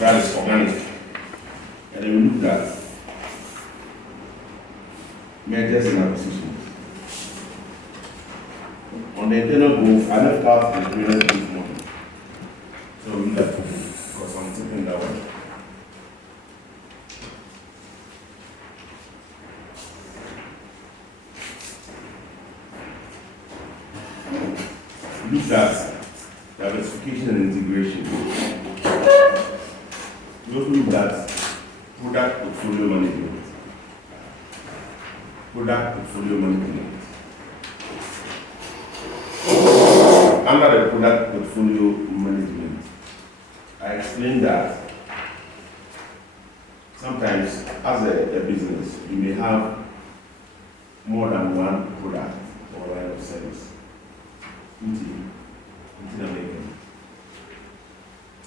that is organic. And then we looked at mergers and acquisitions. On the internal growth, I left out the Greyner growth model. So we looked at it because I'm taking that one. We looked at diversification and integration. We also looked at product portfolio management. Product portfolio management. Under the product portfolio management, I explained that sometimes as a business, you may have more than one product or line of service.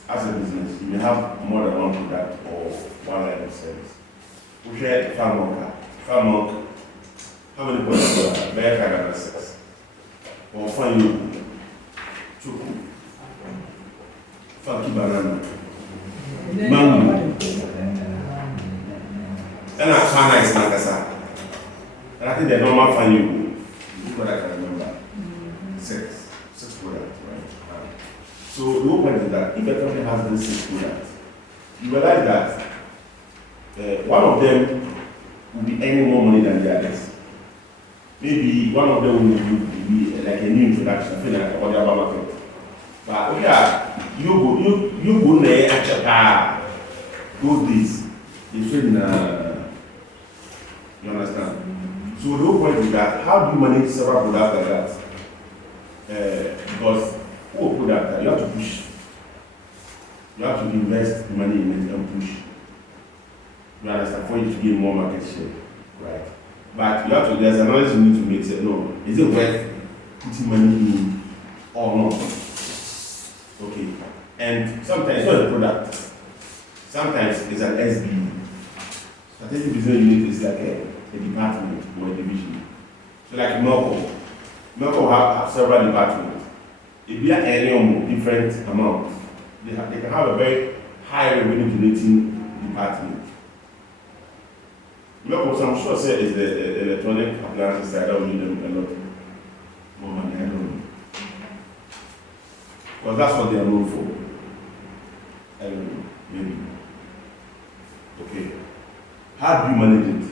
As a business, you may have more than one product or one line of service. We share farm milk. How many products do I have? Bear 5 and 6. Or fine you, choco, funky banana, mango, and a fana is Nankasa. And I think the normal fine you, what I can remember, 6 products, right? So the whole point is that if a company has these 6 products, you realize that one of them will be earning more money than the others. Maybe one of them will be like a new introduction, feel like on the other market. But you go there at those days, you feel you understand? So the whole point is that how do you manage several products like that? Because product, you have to push. You have to invest money in it and push. You understand? For you to gain more market share, right? But you have to, there's analysis you need to make. Say, no, is it worth putting money in or not? Okay. And sometimes it's not a product. Sometimes it's an SB. Strategic business unit is like a department or a division. So like Melco will have several departments. If they are earning different amounts, they can have a very high revenue generating department. Look, I'm sure say is the electronic appliances that I don't need them a lot more money. I don't know. Well, that's what they are known for. I don't know, maybe. Okay. How do you manage it?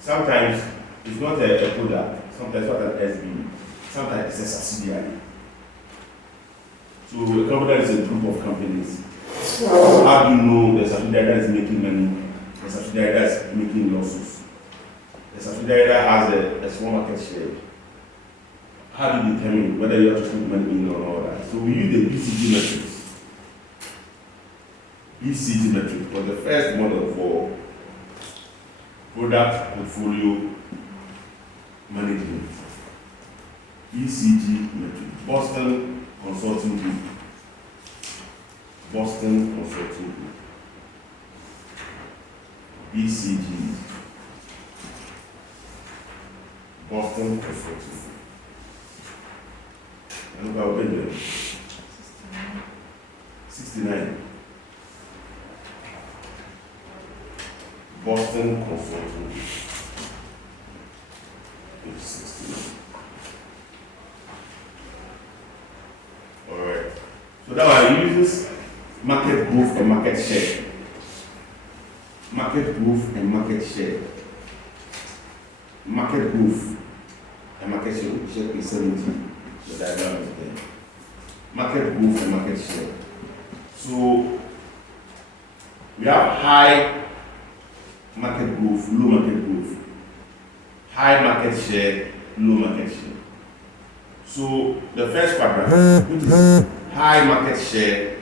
Sometimes it's not a product, sometimes it's not an SB, sometimes it's a subsidiary. So a company is a group of companies. How do you know the subsidiary that is making money? The subsidiary that's making losses. The subsidiary that has a small market share. How do you determine whether you have to put money in or all that? So we use the BCG metrics. BCG metric was the first model for product portfolio management. BCG metric. Boston Consulting Group. Boston Consulting Group. BCG, Boston Consulting. And look how big it is. 69. Boston Consulting. Page 69. Alright. So that one uses market growth and market share. Market growth and market share. Market growth and market share is 70. The diagram is there. Market growth and market share. So we have high market growth, low market growth. High market share, low market share. So the first quadrant, which is high market share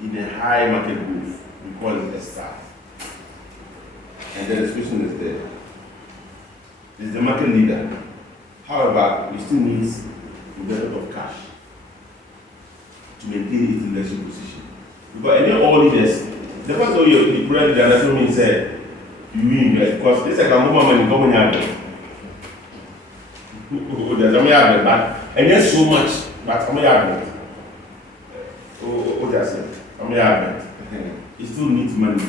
in a high market growth, we call it a star. And the description is there. It's the market leader. However, we still need a bit of cash to maintain its leadership position. Because any all leaders, the first time you put it there, that's what means you win, because this is a money coming out. There's a million, but and there's so much, but a million. Oh, what I said. from the advert. It still needs money.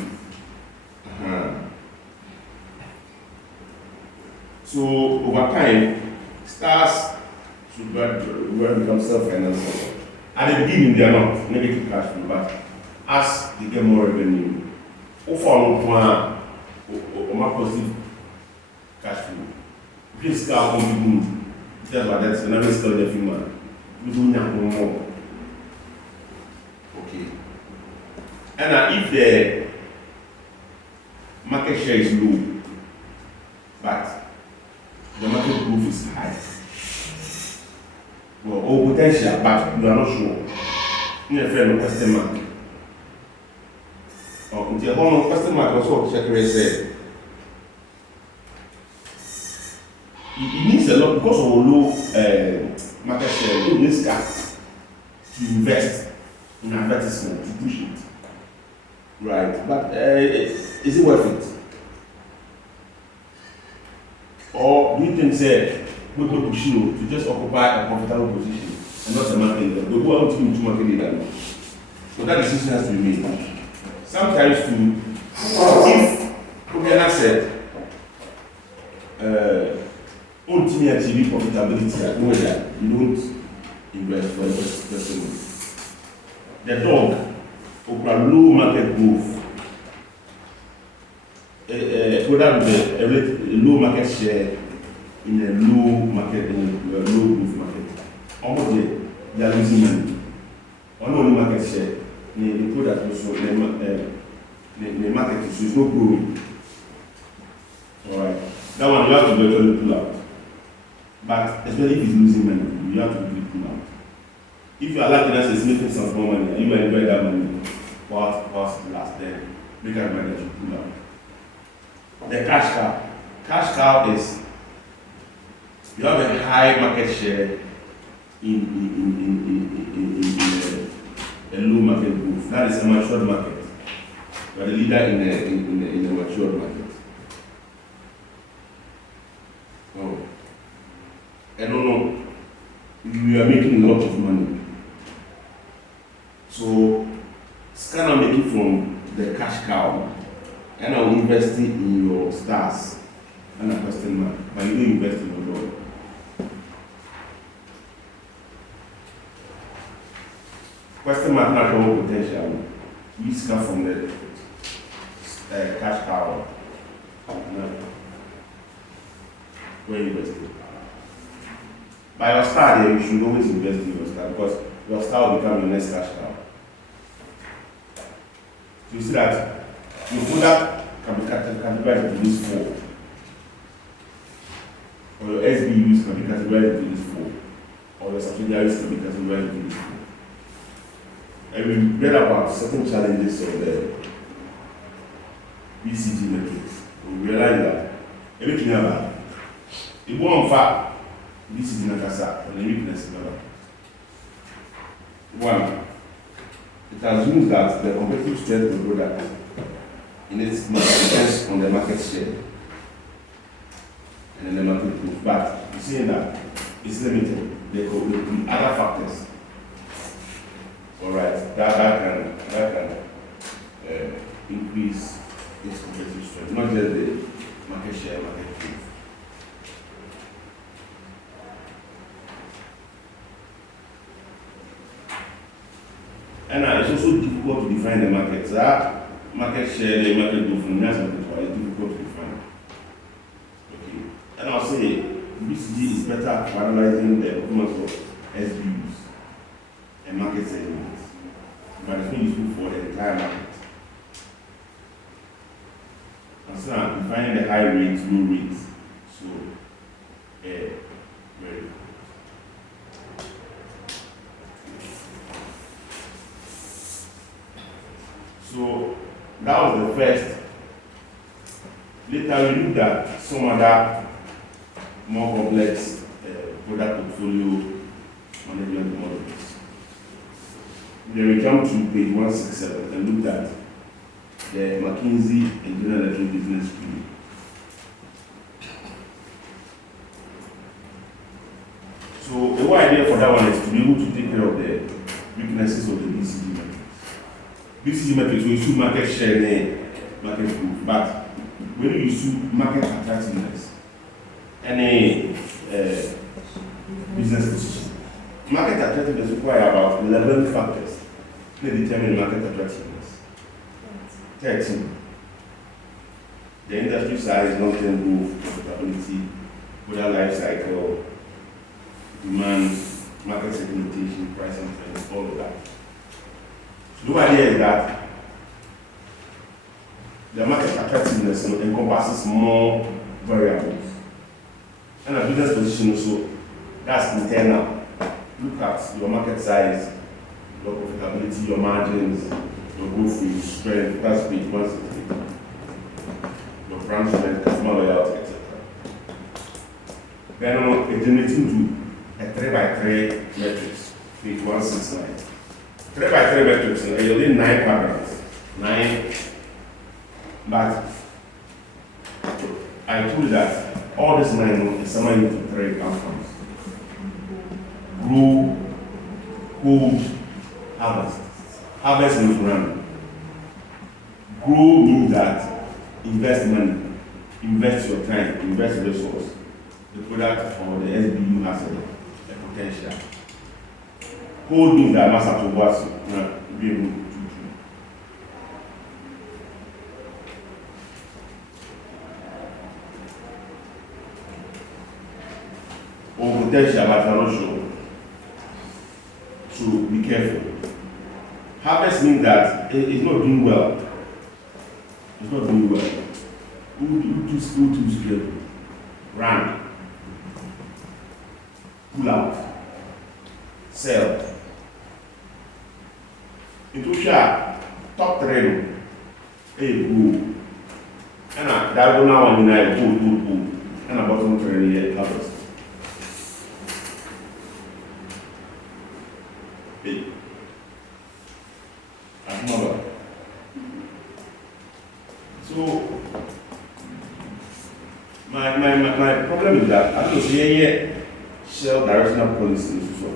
So over time, stars should become self-financing. At the beginning, they are not negative cash flow, but as they get more revenue, more positive cash flow. Please start on people. That's what that's another story of human. We do not more. Okay. And if the market share is low, but the market growth is high, well, or potential, but you are not sure. You have a question mark. Or the whole question mark was what Shakira said. It needs a lot because of low market share. It needs cash to invest in advertisement to push it, right? But is it worth it? Or do you think say we go push you to just occupy a comfortable position and not a market leader? We go out to be market leader. So that decision has to be made. Sometimes too, if Greyner said ultimately achieve profitability, no that you don't invest for the the dog over low market growth, product with a low market share in a low market, in a low growth market. Almost they are losing money. Only market share, the product also, the market is not growing. Alright. That one you have to virtually pull out. But especially if it's losing money, you have to really pull out. If you are lucky enough it's making some more money and you enjoy that money, whilst it lasts, then make a money that you pull out. The cash cow. Cash cow is you have a high market share in a low market growth. That is a matured market. You are the leader in a matured market. Oh. I don't know. You are making a lot of money. So it's kind of making from the cash cow and I'm investing in your stars and a question mark. But you don't invest in your dollar. Question mark natural potential. We come from the cash cow. No. Where you invested. By your star, you should always invest in your star because your star will become your next cash cow. So you see that your product can be categorized into these four. Or your SBUs can be categorized into these four. Or your subsidiaries can be categorized into these four. And we read about certain challenges of the BCG metrics. We realize that everything about it won't fact. This is Nakasa, and the weakness in one, it assumes that the competitive strength of the product in its depends on the market share and then the market growth. But you see that it's limited. There could be other factors. Alright, that can increase its competitive strength, not just the market share, market growth. And it's also difficult to define the market. That market share, the market growth, and that's market is difficult to define. Okay. And I'll say BCG is better at analyzing the performance of SBUs and market segments. But it's not useful for the entire market. And so I'm defining the high rates, low rates. So very good. So that was the first. Later we looked at some other more complex product portfolio management models. Then we jumped to page 167 and looked at the McKinsey and General Electric Business School. So the whole idea for that one is to be able to take care of the weaknesses of the BCG metrics. BCG metrics, we use market share and market growth, but when you use market attractiveness, any business decision, market attractiveness require about 11 factors to determine market attractiveness. 13. The industry size, long-term growth, profitability, product life cycle, demand, market segmentation, pricing trends, all of that. So the idea is that the market attractiveness encompasses more variables. And a business position also, that's internal. Look at your market size, your profitability, your margins, your growth rate, strength, that's big, your brand strength, customer loyalty, etc. Then it generates into a 3x3 matrix, page 169. 3x3 matrix, you're doing 9 quadrants. 9. But I told you that all this 9 is summarized into 3 outcomes. Grow, hold, harvest. Harvest means run. Grow means that invest money, invest your time, invest resource. The product or the SBU has a potential. Hold means that must have to work to be able to do. Or potential but I'm not sure. So be careful. Harvest means that it's not doing well. It's not doing well. Who too scared? Run. Pull out. Sell. Into share. Top 3. Hey, go. And that go now and I go. And a bottom 3 here, harvest. Hey. Another. So my problem is that I don't see shell directional policy so.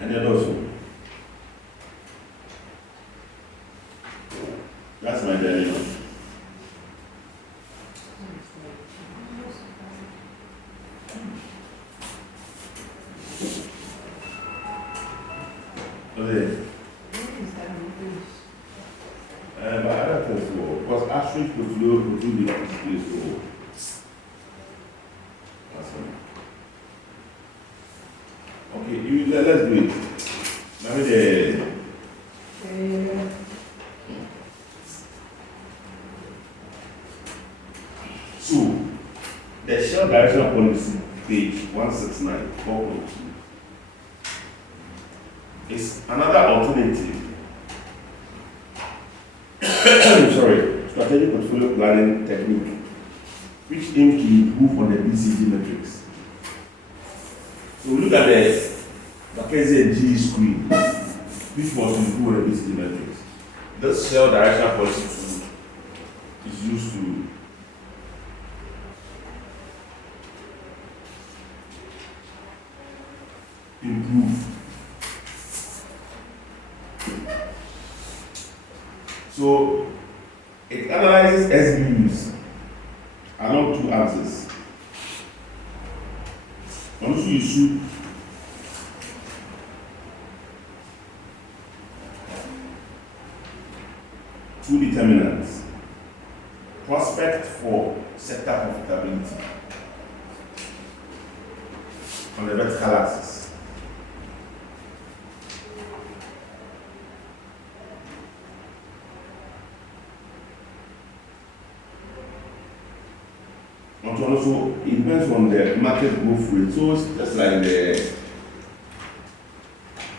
And then also that's my dilemma. But other things, because Ashridge could do the display, so that's all. Okay, let's do it. Maybe so the shell directional policy, page 169, 4.2, is another alternative. Strategic portfolio planning technique, which aims to improve on the BCG metrics. So we look at the McKinsey G screen, which was to improve on the BCG metrics. This shell directional policy tool is used to improve. So it analyzes SBUs along 2 axes. And also you should two determinants. Prospect for sector profitability on the vertical axis. And also, it depends on the market growth rate. So it's just like the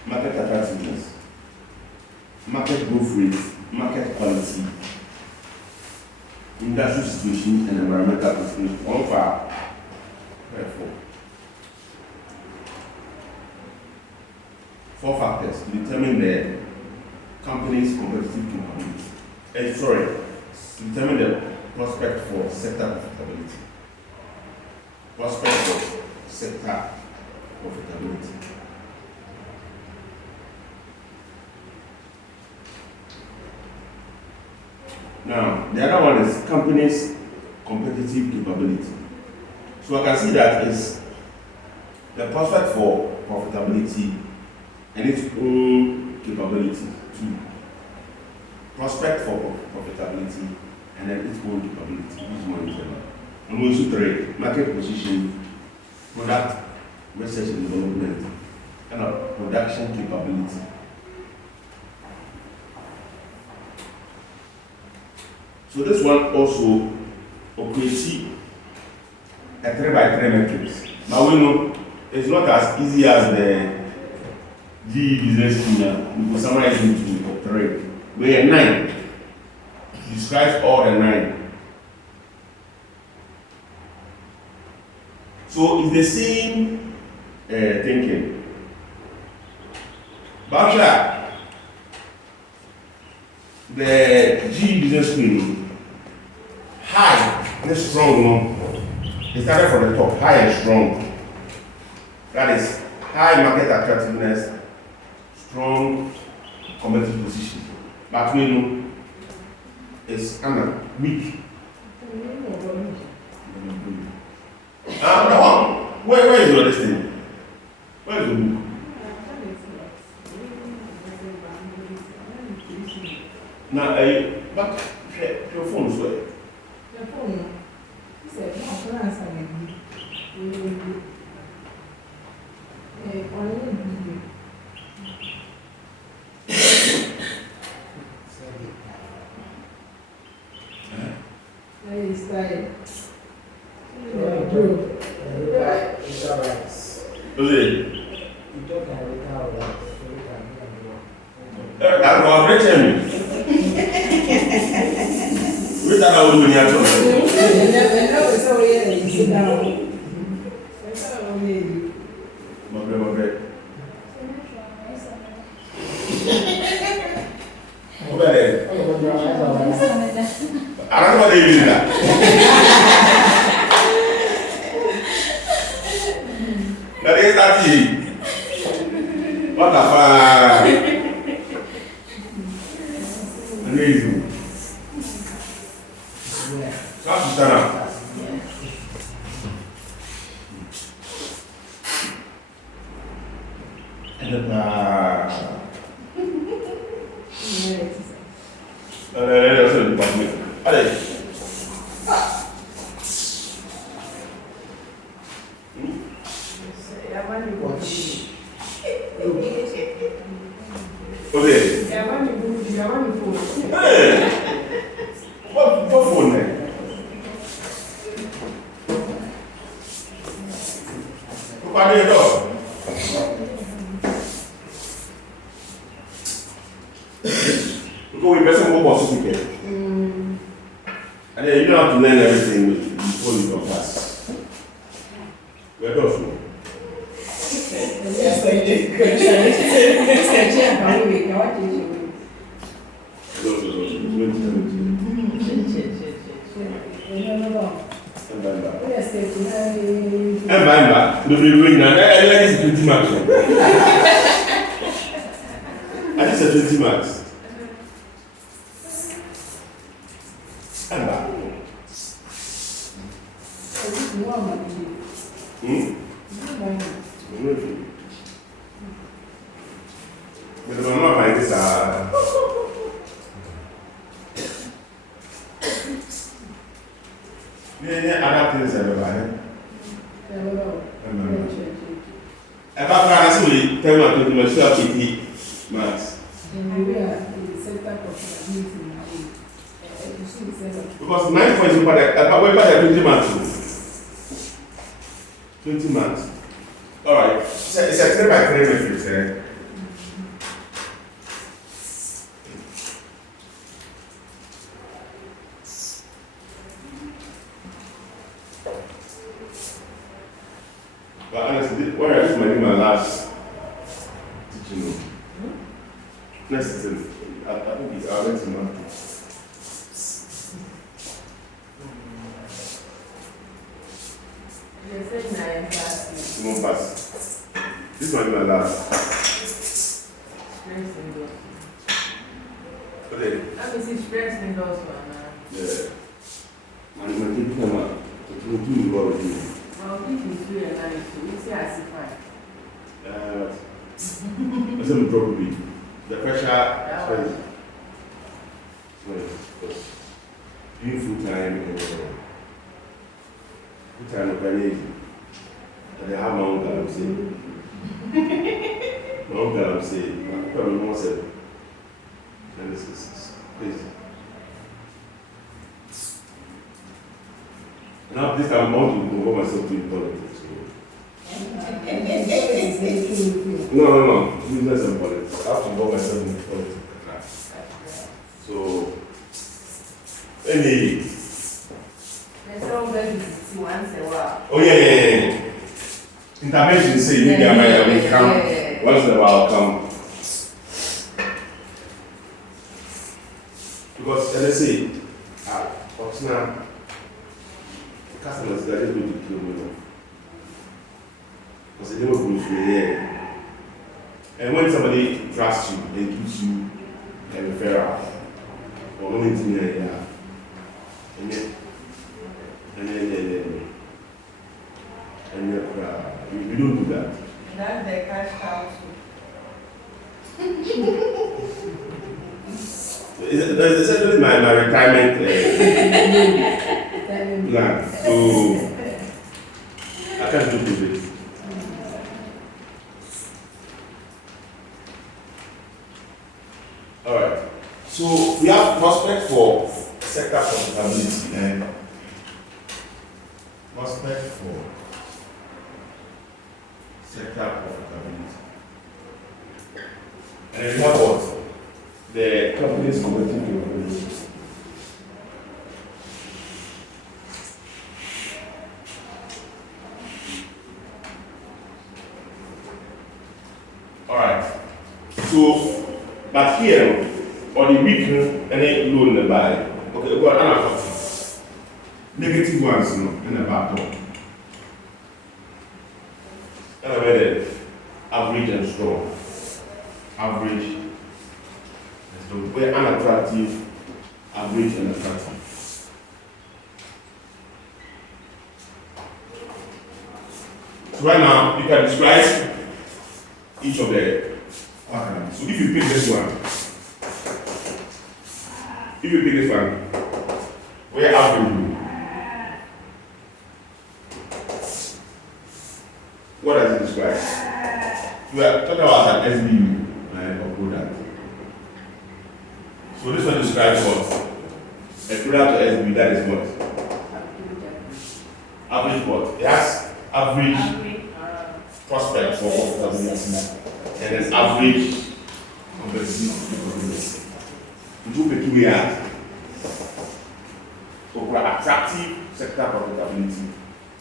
market attractiveness, market growth rate, market quality, industry situation, and environmental constraints. All for four factors to determine the company's competitive capability. To determine the prospect for sector profitability. Prospect for sector profitability. Now, the other one is company's competitive capability. So I can see that is the prospect for profitability and its own capability too. Prospect for profitability and then its own capability. This is more important. And also three, market position, product research and development, and production capability. So this one also operates a 3x3 matrix. Now we know it's not as easy as the G business scheme. We will summarize it into 3. We have 9. Describes all the 9. So it's the same thinking. But the G business scheme, high and strong, no? It started from the top, high and strong. That is high market attractiveness, strong competitive position. But we know it's weak. Where is your listing? Where is the book? Now, but your phone is where? Your phone. He said, no, I'm answering you. What a fun! Amazing. Start to stand up. And then you don't have to learn everything before you can pass. We're done. I just said 20 marks. But I'm not like this. Other things everybody. About Parasuli, tell me to do my shop 80 marks. Because 9 points you put 20 marks. 20 marks. Alright. It's a 3 by 3 matrix, eh? But honestly, where I just my last teaching room. Next thing, I think it's our next month. Simon pass. This one is my last. Okay. Let me see stress in those one. Yeah. And I'm going to come out. To do what we do. Well, this is very nice. We see as if That's a probably. The pressure is doing full time very easy. And they have my own girl, say. My own girl, say. Probably more said. And this is crazy. Now, this time I'm going to involve myself in politics. No. Business and politics. I have to involve myself in politics. So, any. Oh, yeah. Intervention say maybe I might come. Once in a while, I'll come. Because, as I say, what's now? Customers that are just going to kill me. Because they never go through here. And when somebody trusts you and gives you a referral, or no engineer, and then we don't do that. That's the cash cow. There's essentially my retirement plan. So I can't do this. All right. So we have prospect for sector profitability and prospect for sector profitability. And then what about the company's competitive capabilities? All right. So, but here on the weak and then low in the buy. Okay, well, I'm not negative ones, in the back door. And I read it. Average and strong. Average and strong. We're unattractive, average and attractive. So right now, you can describe each of the quadrants. So if you pick this one, where average? What does it describe? We are talking about an SBU, right, or product. So this one describes what? A product to SBU, that is what? Average what? It has average prospect for profitability, and then average competitive. Which will be two years. So we are attractive sector profitability,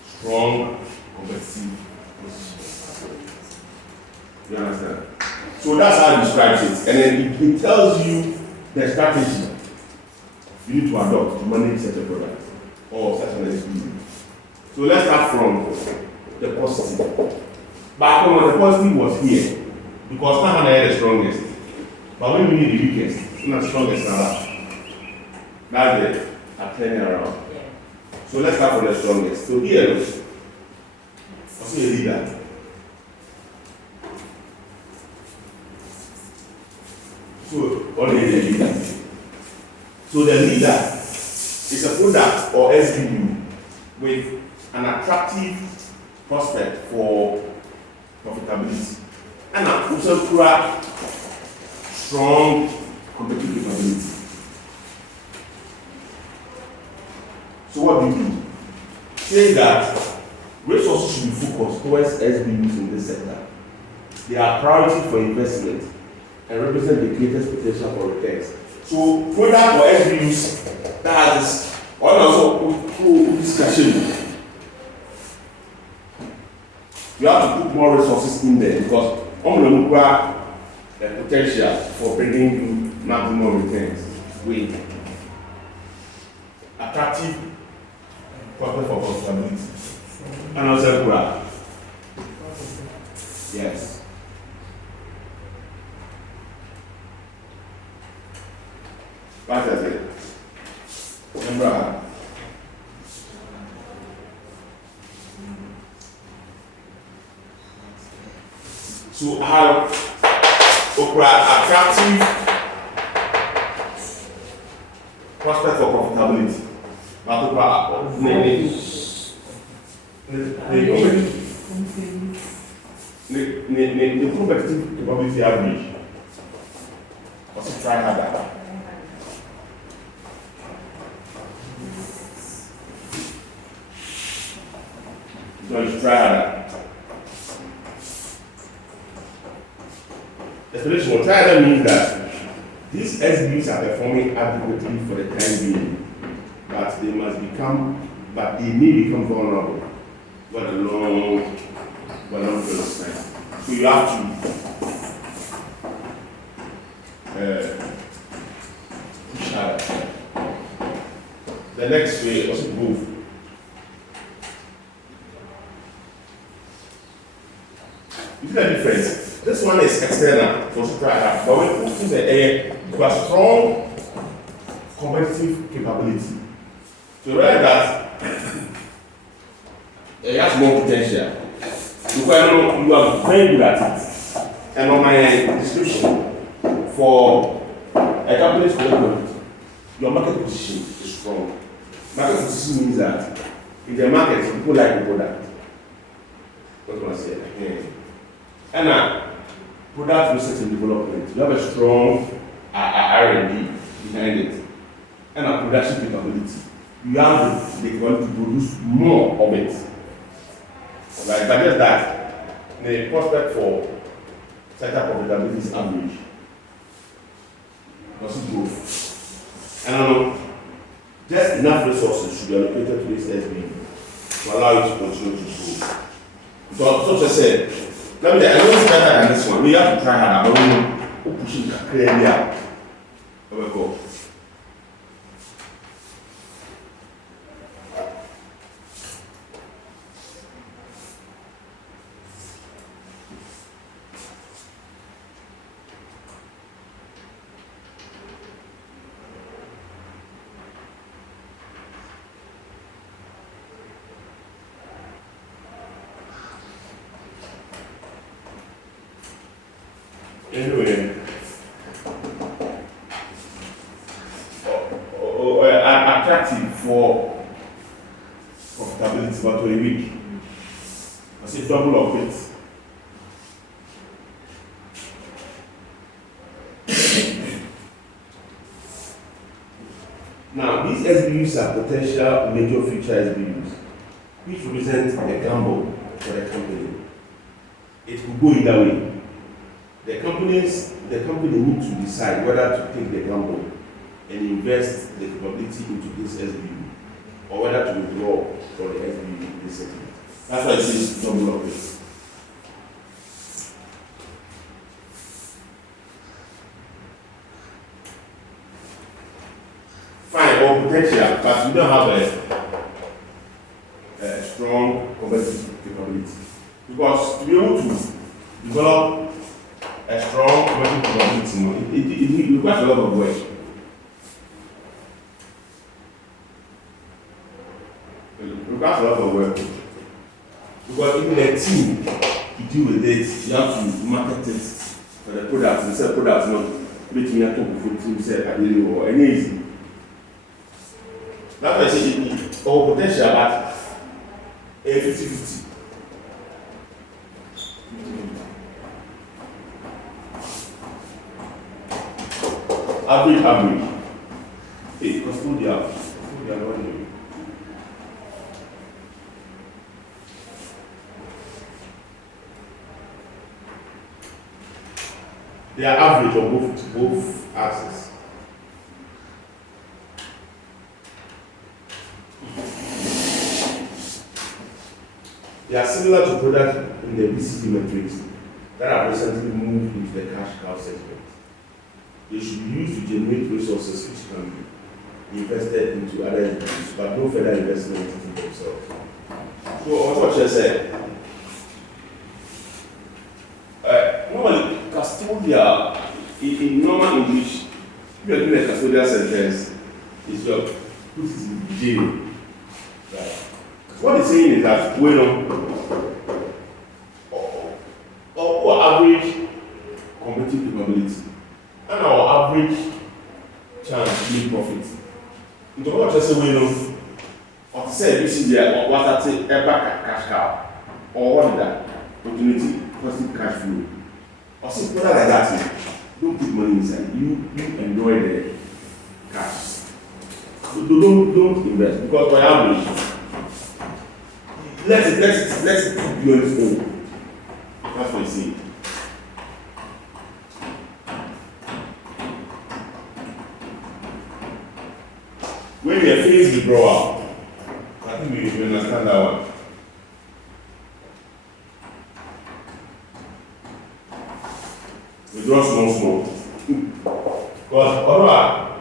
strong competitive. You understand? So that's how it describes it. And then it tells you the strategy you need to adopt to manage such a product or such an SBU. So let's start from the positive. But the positive was here because now I had the strongest. But when we need the weakest, it's not strongest now. That's it. I'm turning around. So let's start from the strongest. So here, what's your leader? So, only the leader. So the leader is a product or SBU with an attractive prospect for profitability and also strong competitive capability. So what do? Say that resources should be focused towards SBUs in this sector. They are priority for investment and represent the greatest potential for returns. So product or SBUs that has this, or also discussion. You have to put more resources in there because the potential for bringing you maximum returns with attractive profit for profitability. And also graph. Yes. What is it? Remember. So how attractive prospect for profitability. But the competitive capability average. Also try harder. So you try harder. Explanation will try harder means that these SBs are performing adequately for the time being, but they may become vulnerable for a long period of time. So you have to push harder. The next way also move. You see the difference? This one is external, so try hard. But when you put in the air, you have strong competitive capability. So rather that it has more potential. Because you are very good at it. And on my description for a company's development, your market position is strong. Market position means that in the market, people like the product. That's what I say. And product research and development, you have a strong R&D behind it. And a production capability. You have the capability to produce more of it. Like, but just that, the prospect for sector profitability is average. Doesn't growth. And just enough resources should be allocated to this SB to allow it to continue to grow. So, as I said, I know it's better than this one. We have to try harder, but we're pushing clearly out. There we go. Anyway, attractive for profitability, but to a week. I say double of it. Now, these SBUs are potential major future SBUs, which represent a gamble for the company. It could go either way. The company need to decide whether to take the gamble and invest the capability into this SBU, or whether to withdraw from the SBU in this segment. That's why it says double of it. Fine, or potential, but we don't have a strong competitive capability. Because to be able to develop a strong competitive capability, it requires a lot of work. It requires a lot of work. Because even a team to deal with it, you have to market it for the product and sell products, not making a talk of team say ideally or any easy. That's why I say it or potential at a 50-50. Average. Hey, custodial. What do you mean? They are average on both axes. They are similar to products in the BCP metrics that have recently moved into the cash cow segment. They should be used to generate resources which can be invested into other entities, but no further investment into themselves. So what you said? Normally, custodial in normal English, if you are doing a custodial sentence, it's your put it in jail. Right. What he's saying is that our average competitive capability and our average chance to make profit. In the world, just say or to say this is what I say ever cash cow or what is that opportunity positive cash flow or something like that. Don't put money inside. You enjoy the cash. So don't invest because by average, let it be on its own. That's what I say. When we are phase withdrawal, I think we understand that one. Withdraw small. Because other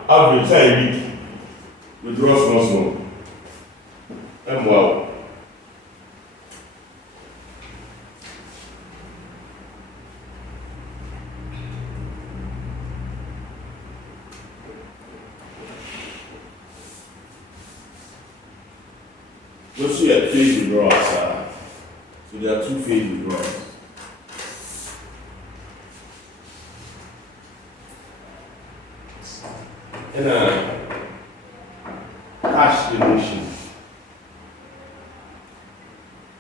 average time week, withdraw small. And wow. Let's see a phase withdrawals. So there are two phase withdrawals. And cash generation.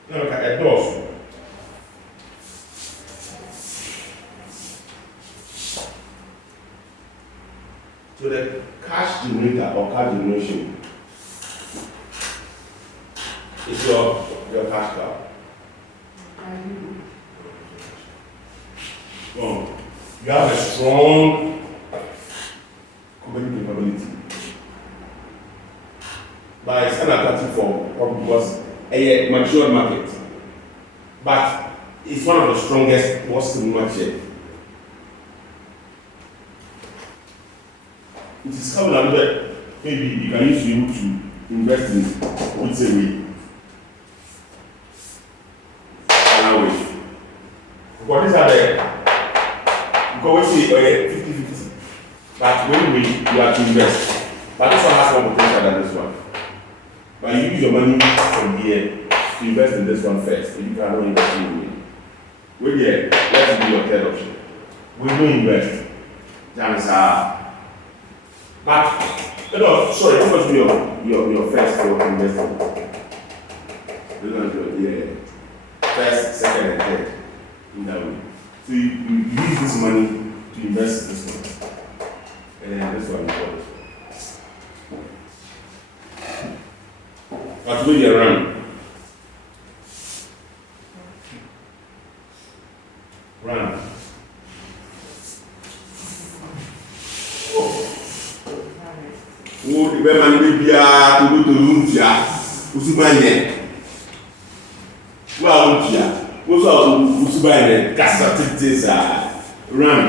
Now look at a door. So the cash generator or cash generation is your cash cow. You have a strong competitive capability. But it's unattractive for probably because a mature market. But it's one of the strongest possible market. It is coming another maybe you can use you to invest in what's a way. But these are the because we say 50-50. But when you have to invest. But this one has more potential than this one. But you use your money from here to invest in this one first. So you cannot invest in it. Well, yeah, let it be your third option. We don't invest. But sorry, this must be your first investment. Yeah. First, second, and third. In that way. So you use this money to invest in this one. And then this one is what? But when you run. Oh, the man will be to do Lumpia, Usubanya. Well, Lumpia. What's up, Usubanya? Cassatis run.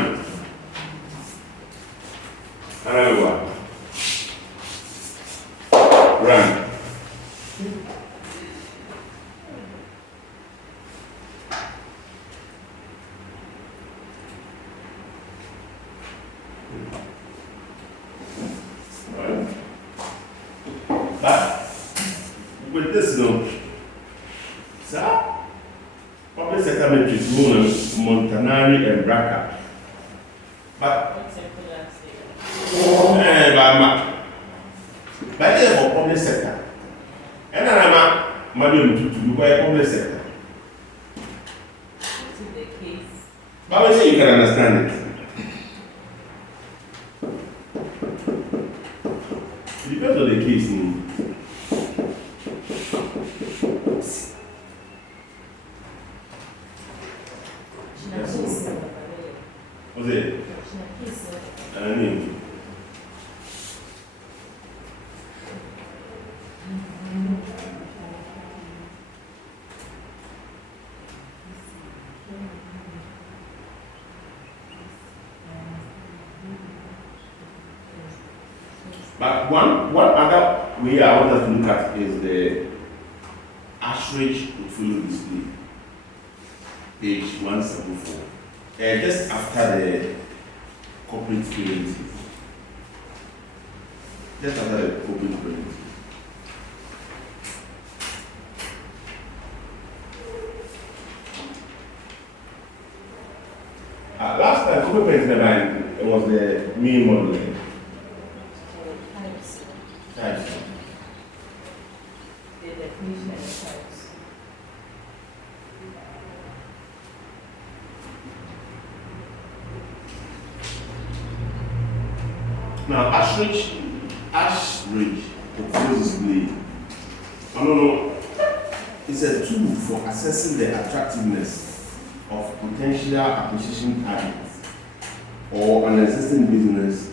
Another one. Run. But with this though, sir, public sector metrics Montanari and Braca. But by the for public sector, and I'm Madam to do by public sector. But we say you can understand it. Because of the case in was it? I mean, but one other way I want us to look at is Ashridge portfolio display, page 174. Just after the corporate parity. Just after the corporate parity. Last time, corporate parity it was the main modeling. Types. The definition and the types. Now, Ashridge proposes display. No. It's a tool for assessing the attractiveness of potential acquisition targets or an existing business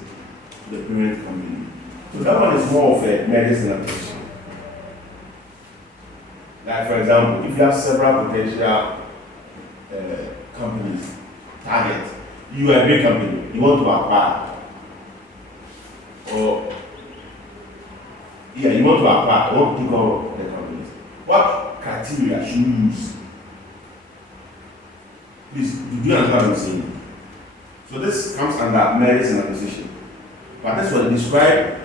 to the parent company. So that one is more of a medicine application. Like for example, if you have several potential companies, targets, you are a big company, you want to acquire. Or you want to apply, you want to pick up the companies. What criteria should you use? Please, do you understand what I'm saying? So this comes under merits and acquisition. But this will describe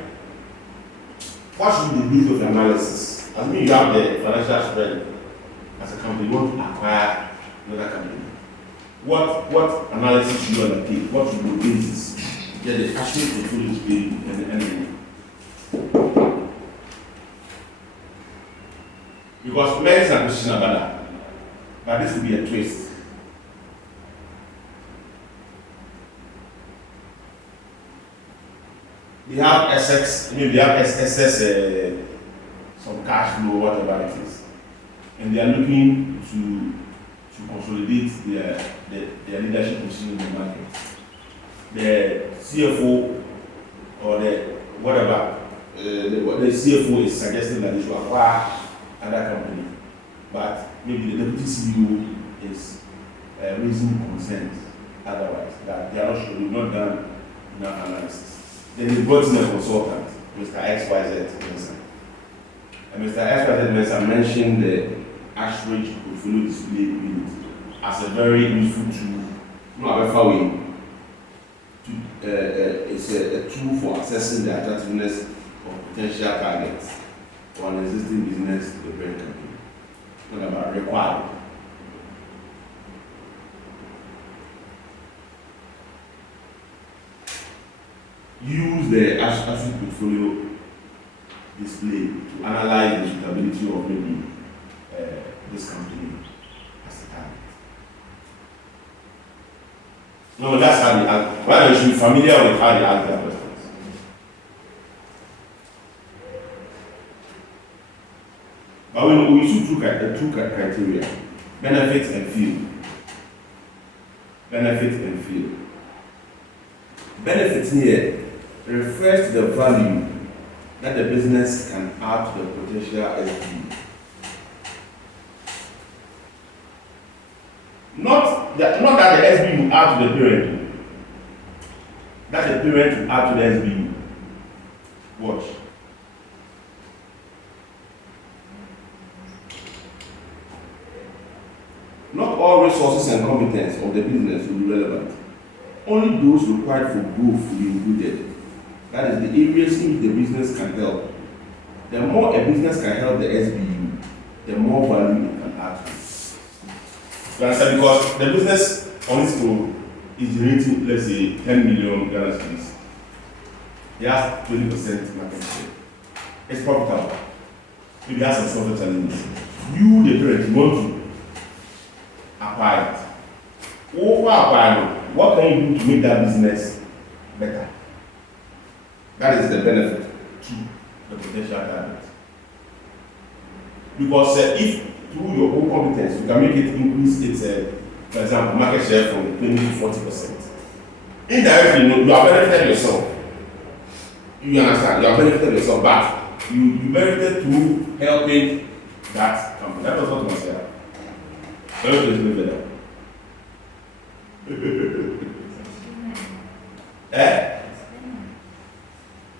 what should be the use of the analysis. As mean you have the financial strength as a company, you want to acquire another company. What analysis should you undertake? What should be the basis? Yeah, the actual portfolio display and the ending. Because merits and acquisition are better, but this will be a twist. They have assets, maybe they have excess, some cash flow, whatever it is, and they are looking to consolidate their leadership position in the market. The CFO or the whatever, the CFO is suggesting that they should acquire another company, but maybe the deputy CEO is raising concerns otherwise, that they are not sure, they've not done enough analysis. Then they brought in a consultant, Mr. XYZ Mensah. And Mr. XYZ Mensah mentioned the Ashridge portfolio display unit as a very useful tool, way. It's a tool for assessing the attractiveness of potential targets or an existing business to the parent company. Not about required. Use the Ashridge portfolio display to analyze the suitability of maybe this company as a target. No, that's how they answer. Why don't you be familiar with how they answer questions? But we use two criteria: benefit and field. Benefit and field. Benefit here refers to the value that the business can add to the potential SBU. Not that the SBU will add to the parent, that the parent will add to the SBU. Watch. Not all resources and competence of the business will be relevant. Only those required for growth will be included. That is the areas in which the business can help. The more a business can help the SBU, the more value it can add to it. You understand? Because the business on its own is generating, let's say, 10 million Ghana cedis. It has 20% market share. It's profitable. Maybe it has some sort of challenges. You, the parent, you want to acquire it. What can you do to make that business better? That is the benefit to the potential target. Because if through your own competence you can make it increase its, for example, market share from 20 to 40%. Indirectly, you are benefited yourself. You understand? You are benefited yourself, but you benefited through helping that company. That was what I said. Let me better.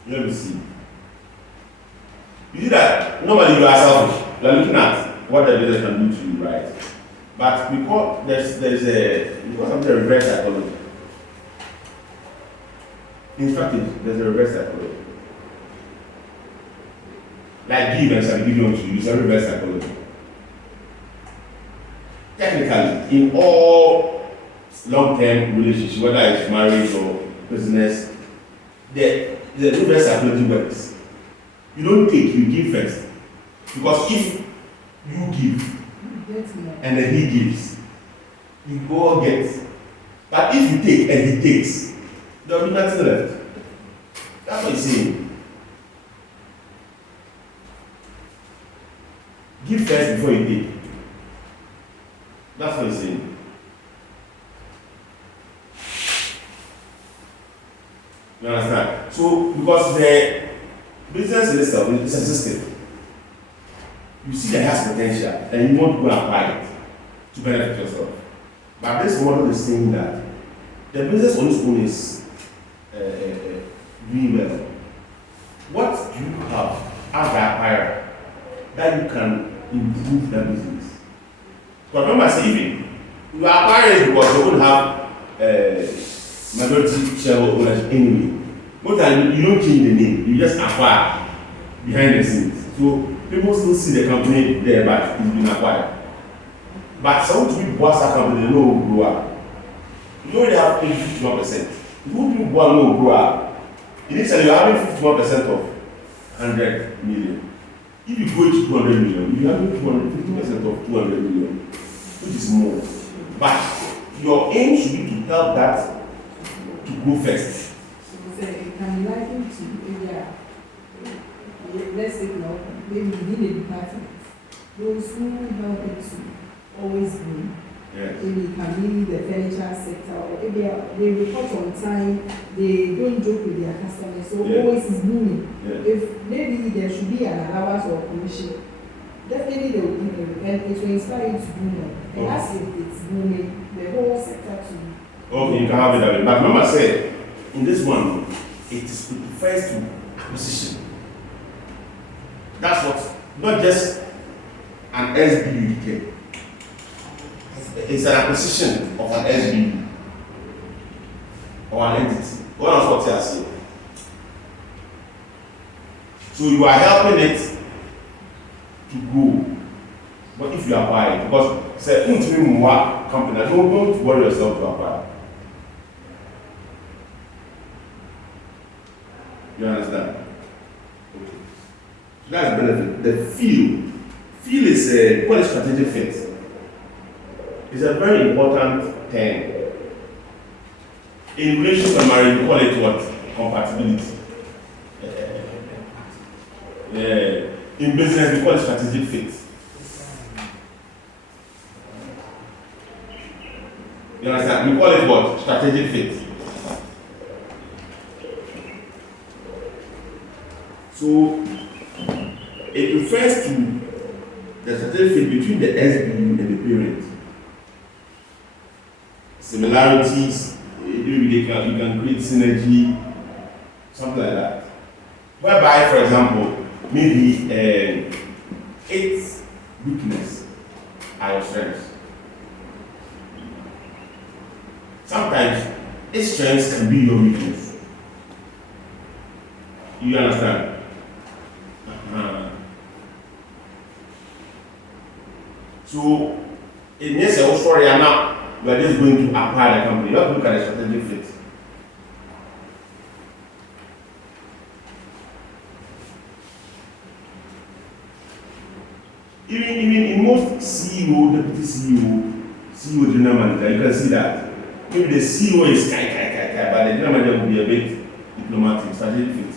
Let me see. You see that normally you are selfish. You are looking at what the business can do to you, right? But because because of the reverse psychology. In strategy, there's a reverse psychology. Like give and shall be given unto you, it's a reverse psychology. Technically, in all long-term relationships, whether it's marriage or business, the reverse psychology works. You don't take, you give first. Because if you give and then he gives, you go get. But if you take and he takes, there will be nothing left. That's what he's saying. Give first before you take. That's what he's saying. You understand? So, because the business in itself is a system. You see that it has potential and you want to go and apply it to benefit yourself. But this model is saying that the business on its own is doing well. What do you have as an acquirer that you can improve that business? But remember, I say if you are acquiring because you won't have majority shareholders anyway. Most time you don't change the name, you just acquire behind the scenes. So people still see the company there, but it's been acquired. But some to be boss a company, they know who grow up. You only have 51%. Who do one know grow up? Initially, you're having 51% of 100 million. If you go to 200 million, you have 50% of 200 million, which is more. But your aim should be to help that to grow first. So it can be likened to let's say maybe within a department, those who help it to always grow. Yes. Maybe it can be the furniture sector, or maybe they report on time, they don't joke with their customers, so always is booming. If maybe there should be an allowance or commission, definitely they will give them, and it will inspire you to do more. And as if it's booming, the whole sector to. Okay, you can have it that way. But remember, I said, in this one, it refers to acquisition. That's what, not just an SBU. It's an acquisition of an SBU or an entity. What else what I say? So you are helping it to grow. But if you acquire it, because say more company, don't worry yourself to acquire. You understand? Okay. So that's the benefit. The feel. Feel is what is strategic fit. It's a very important term. In relationship and marriage, we call it what? Compatibility. In business, we call it strategic fit. You understand? We call it what? Strategic fit. So, it refers to the strategic fit between the SBU and the parent. Similarities, you can create synergy, something like that. Whereby, for example, maybe its weakness are your strengths. Sometimes its strengths can be your weakness. You understand? So, in this story, now we are just going to acquire the company. You have to look at the strategic fit. Even in most CEO, deputy CEO general manager, you can see that maybe the CEO is but the general manager will be a bit diplomatic, strategic fit.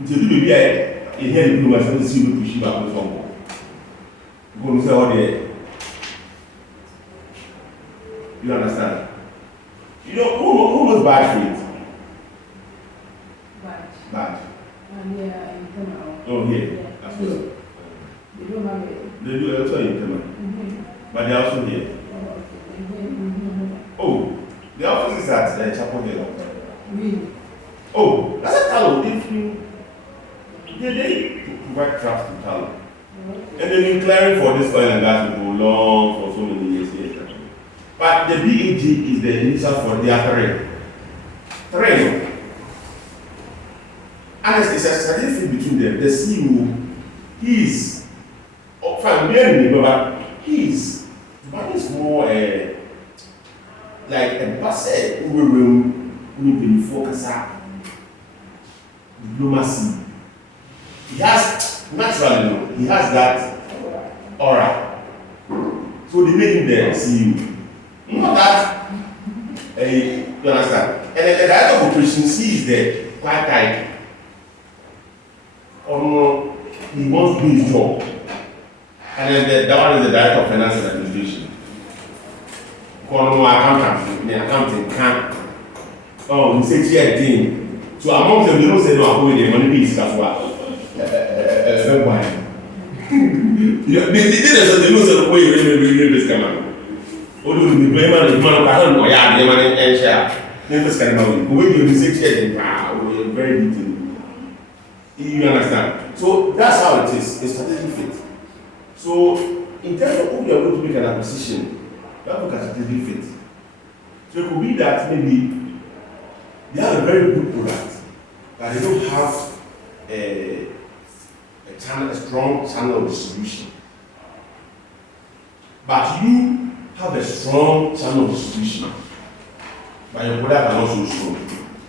Until you be a head diplomat, the CEO will push back with one. Because say all the. You understand? You know who was bad for it? Bad. Yeah, internal. Oh, here. Yeah. That's good. They don't have it. They do also internal. But they're also here. Oh, the office is at Chapel Hill. Really? Oh, that's a Talo. If you. They provide crafts to Talo. And they've been clearing for this oil and gas for long, for so many years here. But the BEG is the initial for their three. And it's a strategic between them. The CEO, he is, but he is more like a basset who will focus on diplomacy. He has, naturally, he has that aura. So they make him the CEO. Not that, you understand? And the director of operations, he is the quite tight. Or he wants to do his job. And then that one is the director of finance and administration. Accountant, the accounting can't. Oh, he said, yeah, thing. So among them, they don't say no, I'm going to the money piece as well. They don't say, wait, this camera. Although the payment is one of the hundred, yeah, the money and share. Never scan money. When you say, wow, we're very detailed. You understand? So that's how it is. It's strategic fit. So in terms of who you are going to make an acquisition, you have to look at strategic fit. So it could be that maybe they have a very good product, but they don't have a strong channel of distribution. But you have a strong channel of distribution, but your product are not so strong.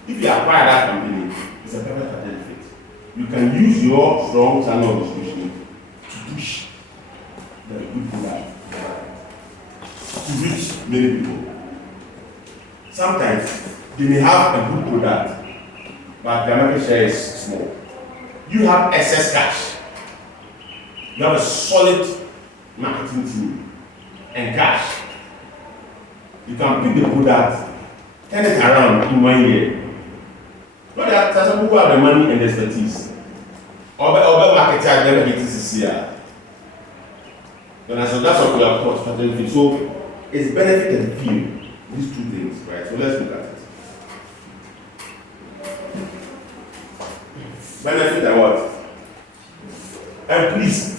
If you acquire that company, it's a perfect strategic fit. You can use your strong channel of distribution to push the good product to reach many people. Sometimes they may have a good product, but their market share is small. You have excess cash. You have a solid marketing team and cash. You can pick the product, turn it around in 1 year. Not that some people have the money and the expertise. Or marketing never get this year. So that's what we are called strategy. So it's benefit and feel. These two things, right? So let's look at it. Benefit and what? And please,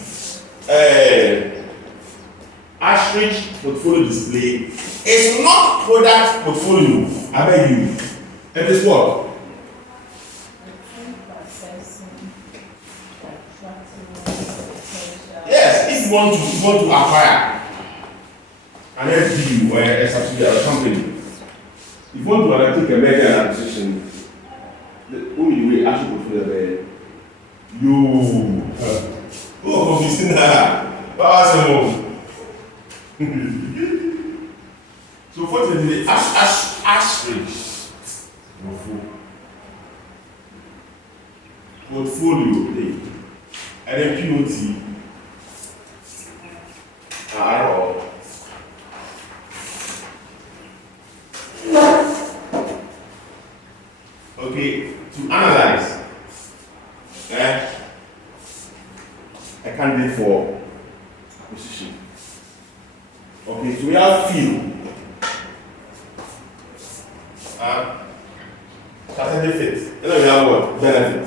Ashridge portfolio display is not product portfolio. I beg you. It is what? Yes, if you want to acquire an FDU or a subsidiary or a company, if you want to take a merger and acquisition, the only way I should portfolio there, confusing that. So fortunately, Ashridge portfolio thing, and then POT. Okay, to analyze a candidate for acquisition. Okay, so we have field. Strategic fit. Then we have what? Benefit.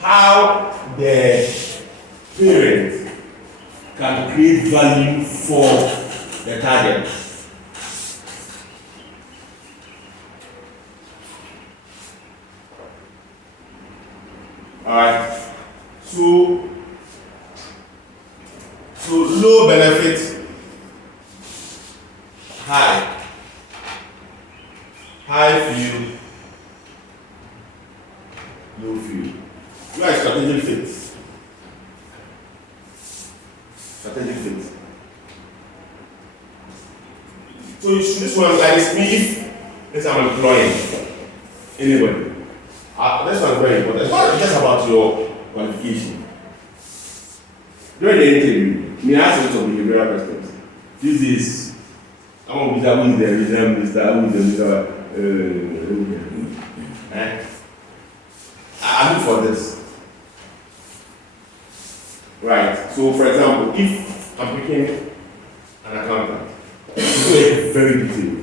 How the parent can create value for the target. Alright. So low benefit, high field, low field. Where is strategic fit? Strategic fit. So this one, like this, me if I'm employing anybody. This one is very important. It's not just about your qualification. During the interview, me ask you some behavioral questions. This is, I want to be who is the reason minister, who is the minister. I look for this. Right. So, for example, if I'm picking an accountant, it's very detailed.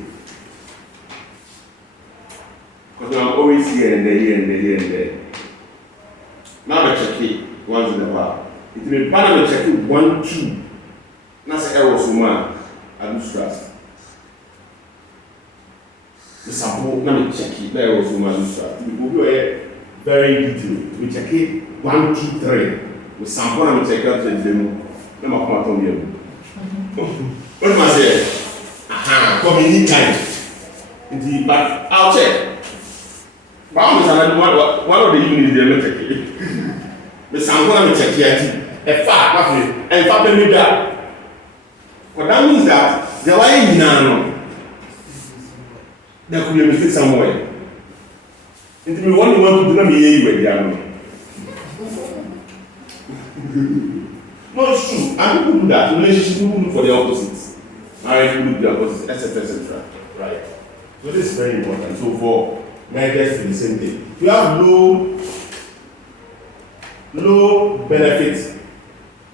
Because I'm always here here and there, here and there, here and there. Now I check it once in a while. It may partner check it 1, 2. That's the error of man. I lose trust. The sample, now we check it. The error of man lose trust. We go very detailed. We check it 1, 2, 3. We sample and we check out the demo. Let me come out on here. What do I say? Aha, come in time. Indeed, but I'll check. But one of the evenings they check it. The sample and we check it. A fact, and fact, me that. But that means that there were any nano. There could be a mistake somewhere. And we want to do not be where they are. No, it's true. And people do that. Relationships, people look for the opposites. Marriage, people look for the opposites, etc., etc. Right? So this is very important. So for marriages, to the same thing. We have low benefits,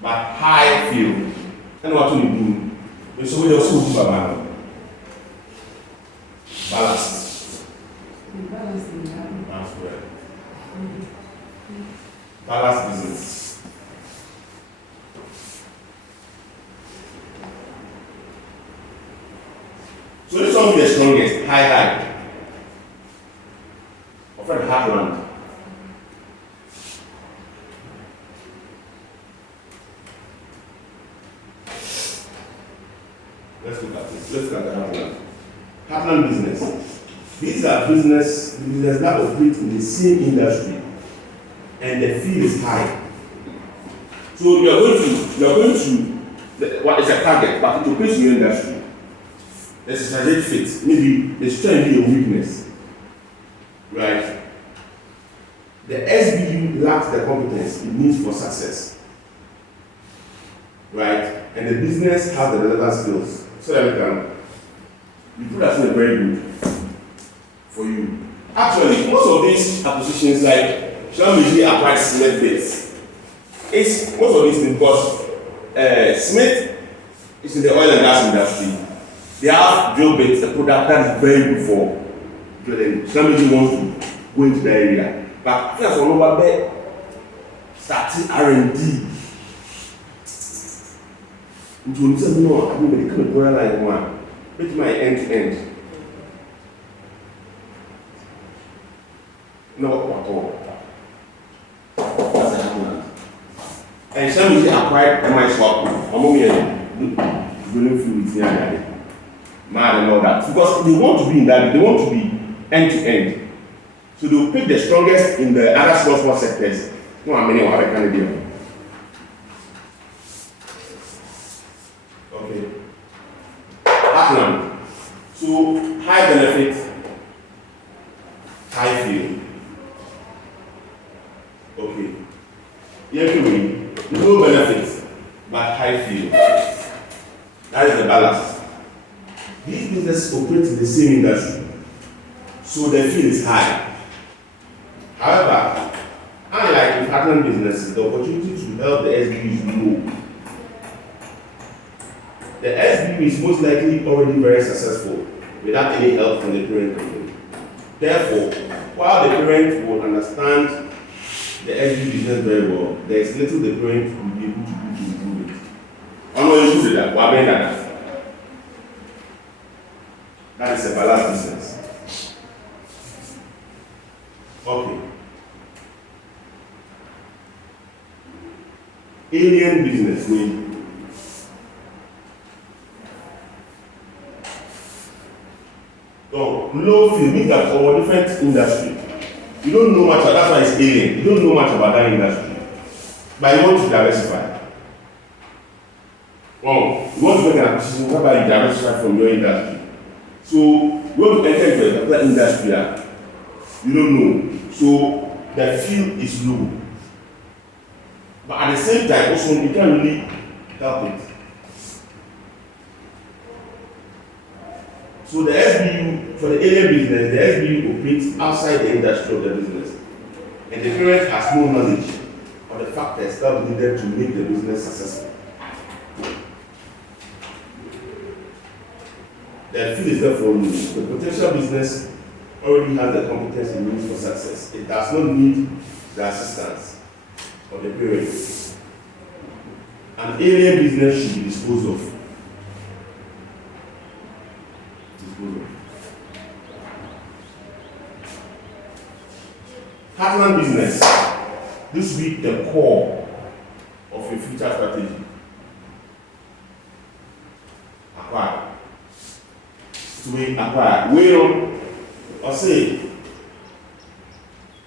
but high feel. And what do we do? So we also do ballast. Ballast. That's correct. Ballast business. So this one will be the strongest, high. Often heartland. Let's look at this. Let's look at the heartland. Heartland business. These are business that operate in the same industry, and the fee is high. So you are going to what is a target, but it operates in your industry. There's a strategic fit. Maybe the strength be a weakness. Right? The SBU lacks the competence it needs for success. Right? And the business has the relevant skills. So that you put that in a very good for you. Actually, most of these acquisitions, like usually applied Smith bits. It's most of these things because Smith is in the oil and gas industry. They have drill bits, a product that is very good for drilling. Somebody wants to go into the area. But first of all, starting R&D. Into no, I mean, they come and like one. It's my end-to-end. No, at all. That's a happening. And somebody acquired MI swap. I'm only running through with here. Mad and all that. Because they want to be in that, they want to be end-to-end. So they'll pick the strongest in the other small sectors. No, how many other candidates. Okay. Heartland. So high benefit, high feel. Okay. Low benefit, but high feel. That is the balance. These businesses operate in the same industry, so the fee is high. However, unlike in heartland businesses, the opportunity to help the SBU is low. The SBU is most likely already very successful without any help from the parent company. Therefore, while the parent will understand the SBU business very well, there is little the parent will be able to do to improve it. I'm not able to do that. That is a balanced business. Okay. Alien business. So, low feel means that our different industry. You don't know much, that's why it's alien. You don't know much about that industry. But you want to diversify. Well, you want to make an acquisition whereby you diversify from your industry. So, you want to enter into a particular industry, you don't know. So, the feel is low. But at the same time, also, you can't really help it. So, the SBU, for the alien business, the SBU operates outside the industry of the business. And the parent has no knowledge of the factors that are needed to make the business successful. The field is there for the potential business already has the competence it needs for success. It does not need the assistance of the parents. An alien business should be disposed of. Heartland business. This will be the core of your future strategy. Acquire. Well, I say,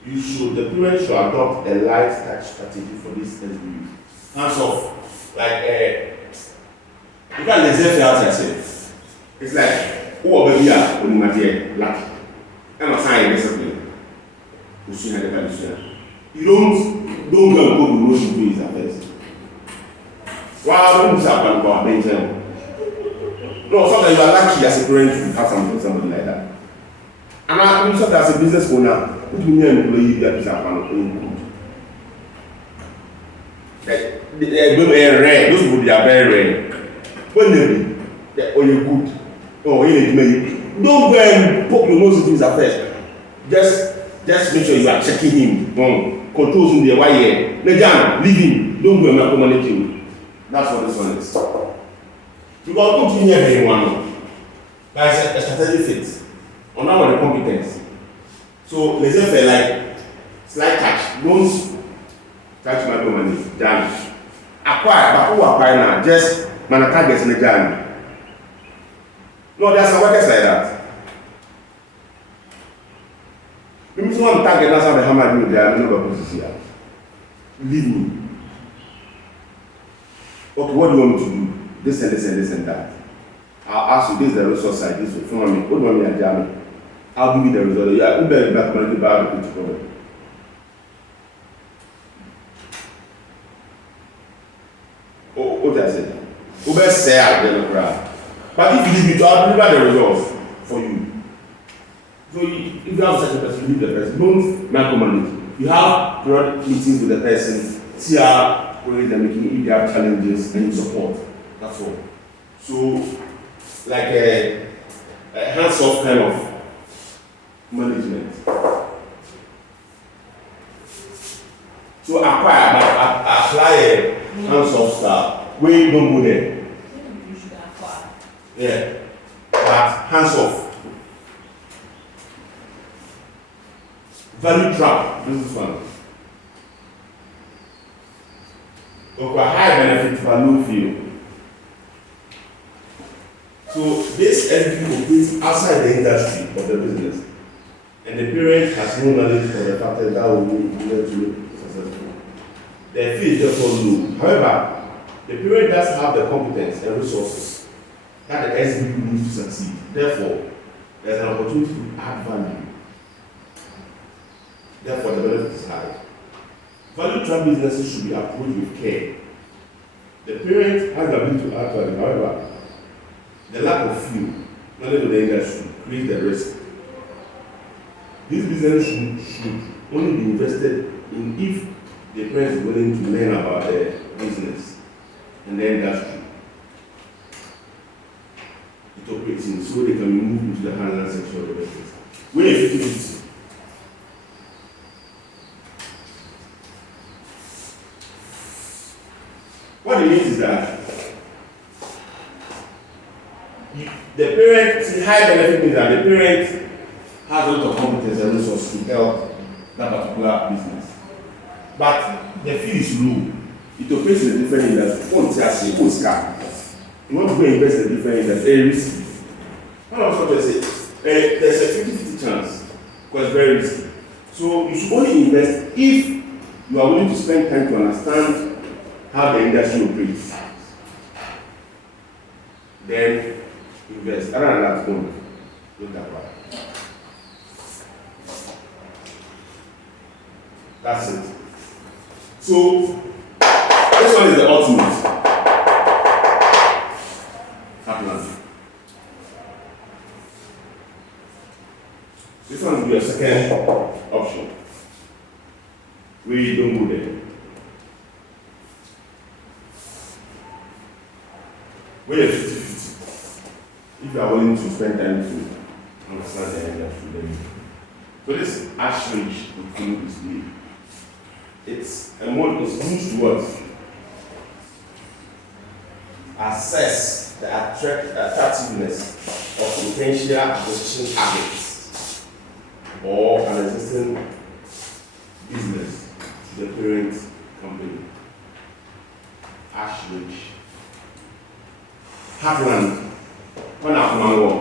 the parents should adopt a light touch strategy for this SBU. Hands off. Like, you can't laissez faire out yourself. It's like, oh, baby, when you are here, lucky. I'm not saying discipline. You don't go and go to motion to his affairs. Wow, don't say about Benjamin. No, sometimes you are lucky as a parent to have somebody like that. And I'm sure as a business owner, put me an employee that is a good. They're rare. Those people, they are very rare. When they're good, don't go and poke your nose into his affairs. Just make sure you are checking him. Controls in there, why here? Leave him. Don't go and accommodate him. That's what this one is. Because don't you hear anyone? That's a strategic fit. On our the competence. So let's say like slight touch. Don't touch my money. Damage. Acquire, but who acquire now? Just man targets in the journey. No, there's some workers like that. If you want to target, that's how the hammer do there. I'm not going to see that. Leave me. Okay, what do you want me to do? This and this and this and that. I'll ask you, this is the resource side, this will from me. What do you want me to do? I'll give you the result. Yeah, who better back money to buy the problem? Oh, what I said? Who better say out there the crowd? But if you leave me to, I'll deliver the results for you. So if you have such a person, leave the person. Don't micromanage. You have periodic meetings with the person, see how they're making, if they have challenges, and you support. That's all. So, like a hands-off kind of management. So apply a hands-off style. Where you don't go there. You should acquire. Yeah. But hands-off. Value trap. This is one. Okay, high benefit value field. So this SBU operates outside the industry of the business, and the parent has no knowledge of the factors that will lead to be successful. The fee is therefore low. However, the parent does have the competence and resources that the SBU needs to succeed. Therefore, there's an opportunity to add value. Therefore, the benefit is high. Value trap businesses should be approached with care. The parent has the ability to add value. However, the lack of fuel, knowledge of the industry, creates the risk. This business should only be invested in if the parent is willing to learn about the business and the industry it operates in, so they can move into the handler section of the business. We're 50-50. What it means is that the parent, high benefit means that the parent has a lot of competence and resources to help that particular business. But the fee is low. It operates in a different industry. You want to go invest in a different industry, it's risky. What I was going to say, there's a 50-50 chance because it's very risky. So you should only invest if you are willing to spend time to understand how the industry operates. Then invest. Other than that, don't apply. That's it. So this one is the ultimate. Heartland. This one will be your second option. We don't go there. We're 50-50. If you are willing to spend time to understand the industry, then So this Ashridge will follow this way. It's a model is used towards assess the attractiveness of potential acquisition targets or an existing business to the parent company. Ashridge. Heartland. When I come along.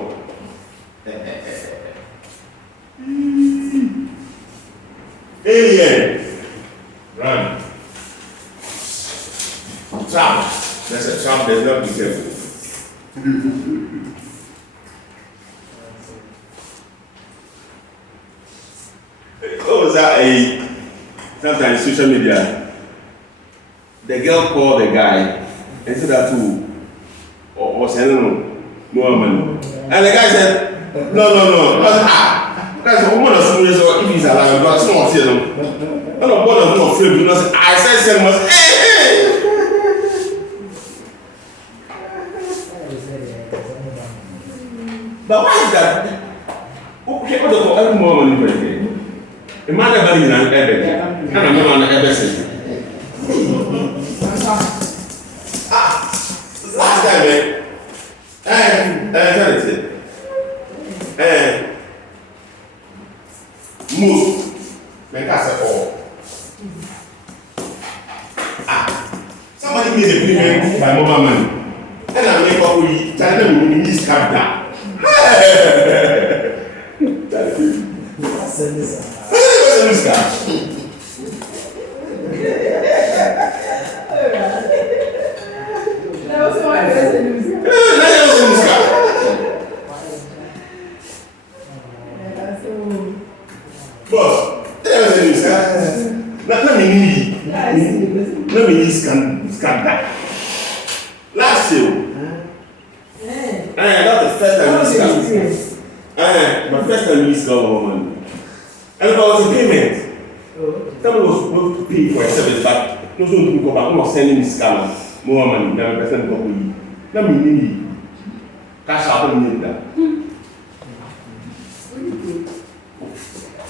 Alien. Run. Trap. There's a trap, there's not be careful. What was that? Sometimes social media, the girl called the guy and said that too, or said no money. And the guy said, no. Guys, a woman of some reason, if he's alive, but someone said no. No, one of them afraid because I said seven months. Hey. But why is that? Okay, what the fuck? Every moment you pay. A man never is an ebony. And a man ever says. Last time, most, like I said, all. Somebody made a payment by mobile money. And I make up with China with this card down. Send this card. Let me scan that. Last year, that's the first time we scan. My first time we scan money. And if I was a payment, someone was supposed to pay for a service, but no one to go back. I'm not sending me scan more money than a person go with. Let me need cash out and need that.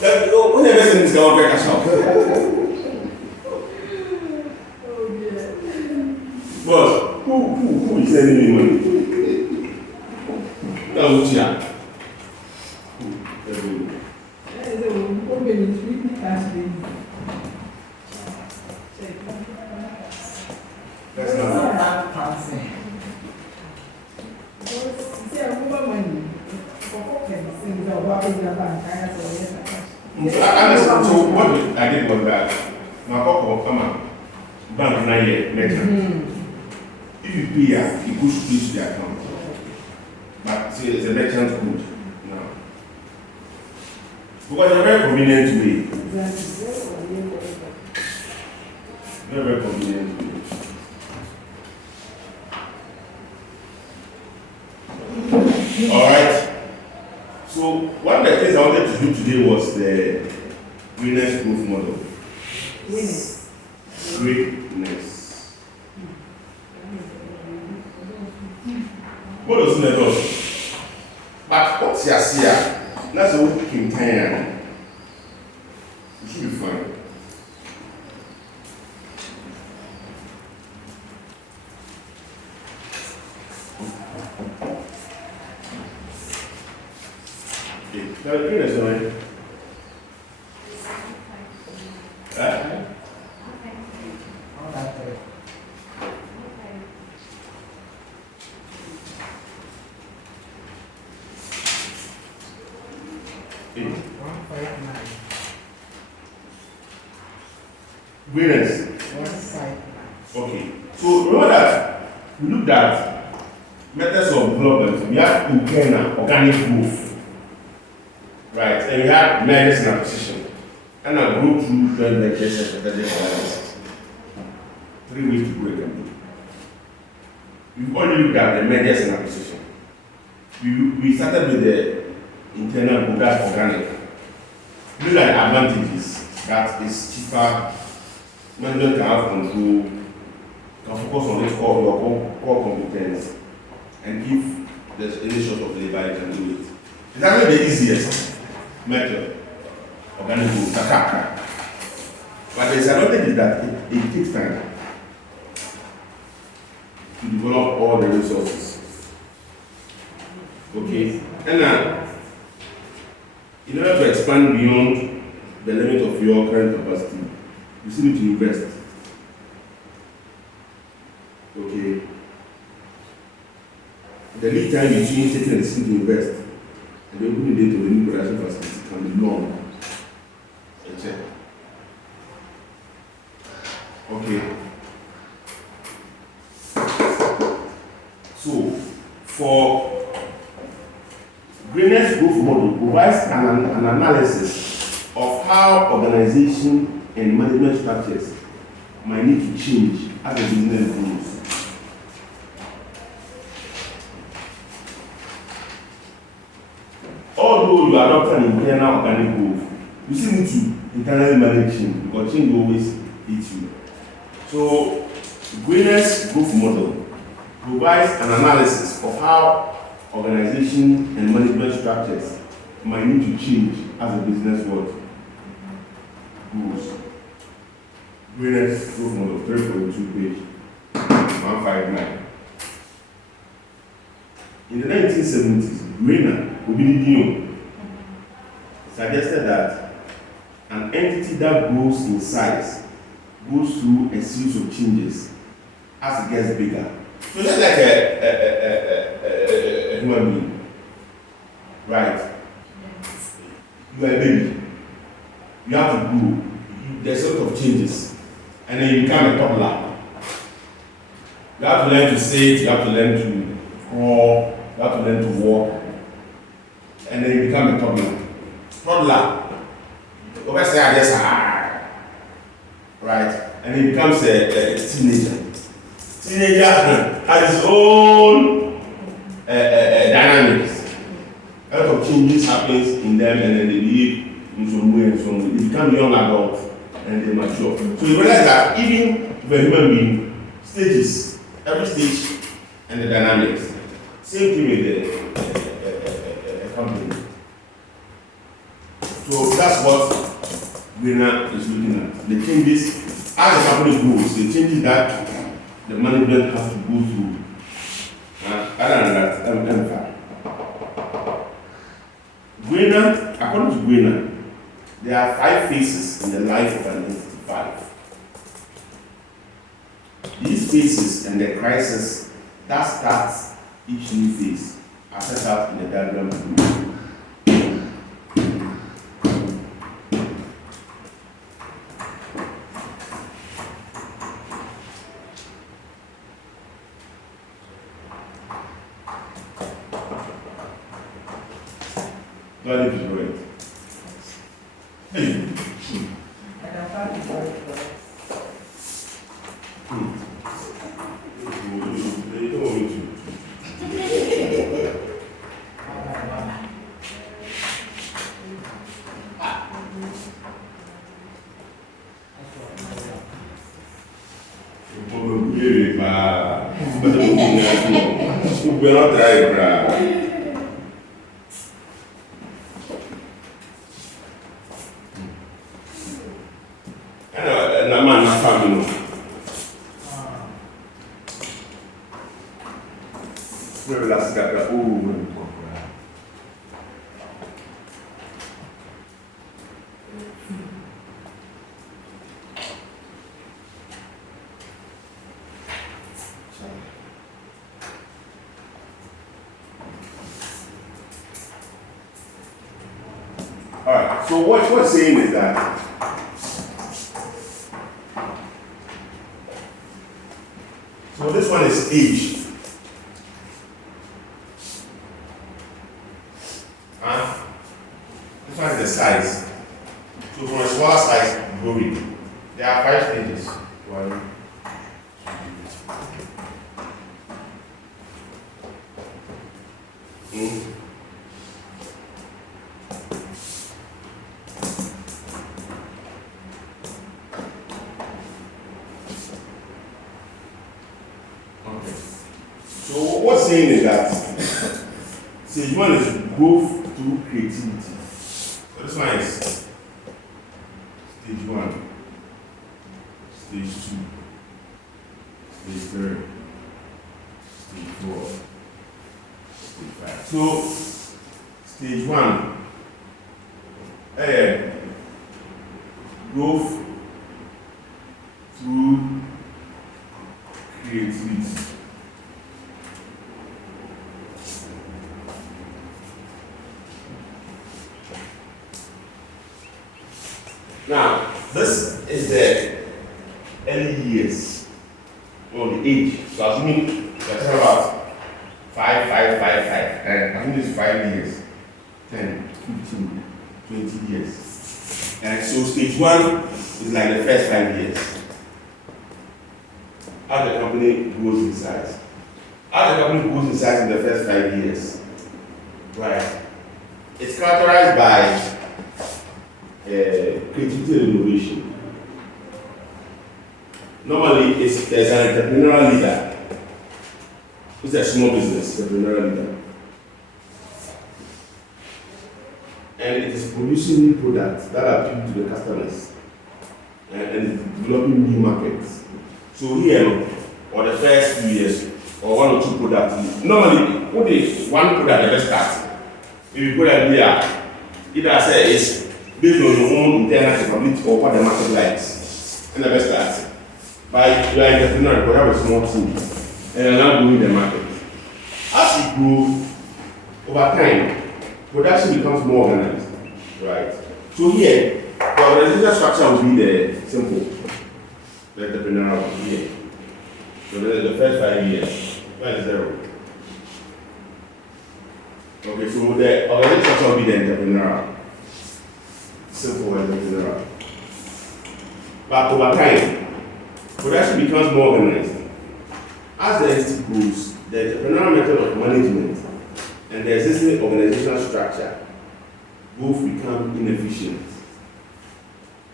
When the person is going to cash out. But who is sending me money? That's what you are. That's not passing. So what I did was that my papa come out bank 9 years later. If you pay her, you push to the account. But see, it's a merchant good now. Because it's a very convenient way. Very convenient way. Alright. So one of the things I wanted to do today was the Greyner's growth model. Greatness. What does it do? But what's your seer? That's what we can tell. You should be fine. Now, the Greyner's one. Greyner's. Okay. So remember that we looked at methods of development. We had internal organic growth, right? And we had mergers and acquisition, and I grew through joint ventures and strategic alliances. 3 ways to grow a company. We've only looked at the mergers and acquisition. We started with the internal, that's organic. Look at the advantages. That is cheaper. Management can have control, can focus on this core competence, and give the any sort of labor you can do it. It's actually the easiest method. organic growth, kakaka. But the disadvantage is that it takes time to develop all the resources. Okay, and in order to expand beyond the limit of your current capacity, you still need to invest. Okay, the lead time between taking a decision to invest and the opening date of the new production facility can be long. Okay. So, for Greyner's growth model provides an analysis of how organization and management structures might need to change as the business grows. Although you adopt an internal organic growth, you still need to internally manage change because change always hits you. So, Greyner's growth model provides an analysis of how organization and management structures might need to change as the business world grows. Greyner's growth model, 3.2 page, 159. In the 1970s, Greyner suggested that an entity that grows in size goes through a series of changes as it gets bigger. So just like a human being, right? You are a baby. You have to grow. There's a lot of changes, and then you become a toddler. You have to learn to sit. You have to learn to crawl. You have to learn to walk, and then you become a toddler. Toddler. Over say I just right, and he becomes a teenager. Teenager has his own dynamics. A lot of changes happens in them, and then they live in some way and some way. They become young adults and they mature. So you realize that even for a human being, stages, every stage and the dynamics. Same thing with a company. So that's what Greyner is looking at. The changes as the company grows, the changes that the management has to go through. Other than that, Greyner, according to Greyner, there are 5 phases in the life of an entity. 5. These phases and the crisis that starts each new phase are set out in the diagram below. God is great. Hey. We're not right, Alright, so what we're saying is that so this one is age. This one is the size. So from a smaller size, growing. There are 5 stages. 1, 2, 3. So what's saying is that stage 1 is growth through creativity. So this one is Stage 1, Stage 2, Stage 3, Stage 4, Stage 5. So, Stage 1, growth through creativity. Now, this is the early years, or the age. So, assuming we're talking about 5, 5, 5, 5, and I think it's 5 years, 10, 15, 20 years. And so, stage 1 is like the first 5 years. How the company grows in size. How the company grows in size in the first 5 years. Right. It's characterized by creativity and innovation. Normally, there's an entrepreneurial leader. It's a small business, entrepreneurial leader. And it is producing new products that appeal to the customers and it's developing new markets. So here, or the first few years, or 1 or 2 products, normally, what is one product that starts? If you put an idea, either say it's based on your own internal capability or what the market likes, and the best start. By you are an entrepreneur, you have a small team, and you're now growing the market. As you grow, over time, production becomes more organized, right? So here, the organizational structure will be the simple, the entrepreneurial here. So the first 5 years, where is 0? Okay, so the organizational structure will be the entrepreneurial. Simple entrepreneurial. But over time, production becomes more organized. As the entity grows, the entrepreneurial method of management and the existing organizational structure both become inefficient.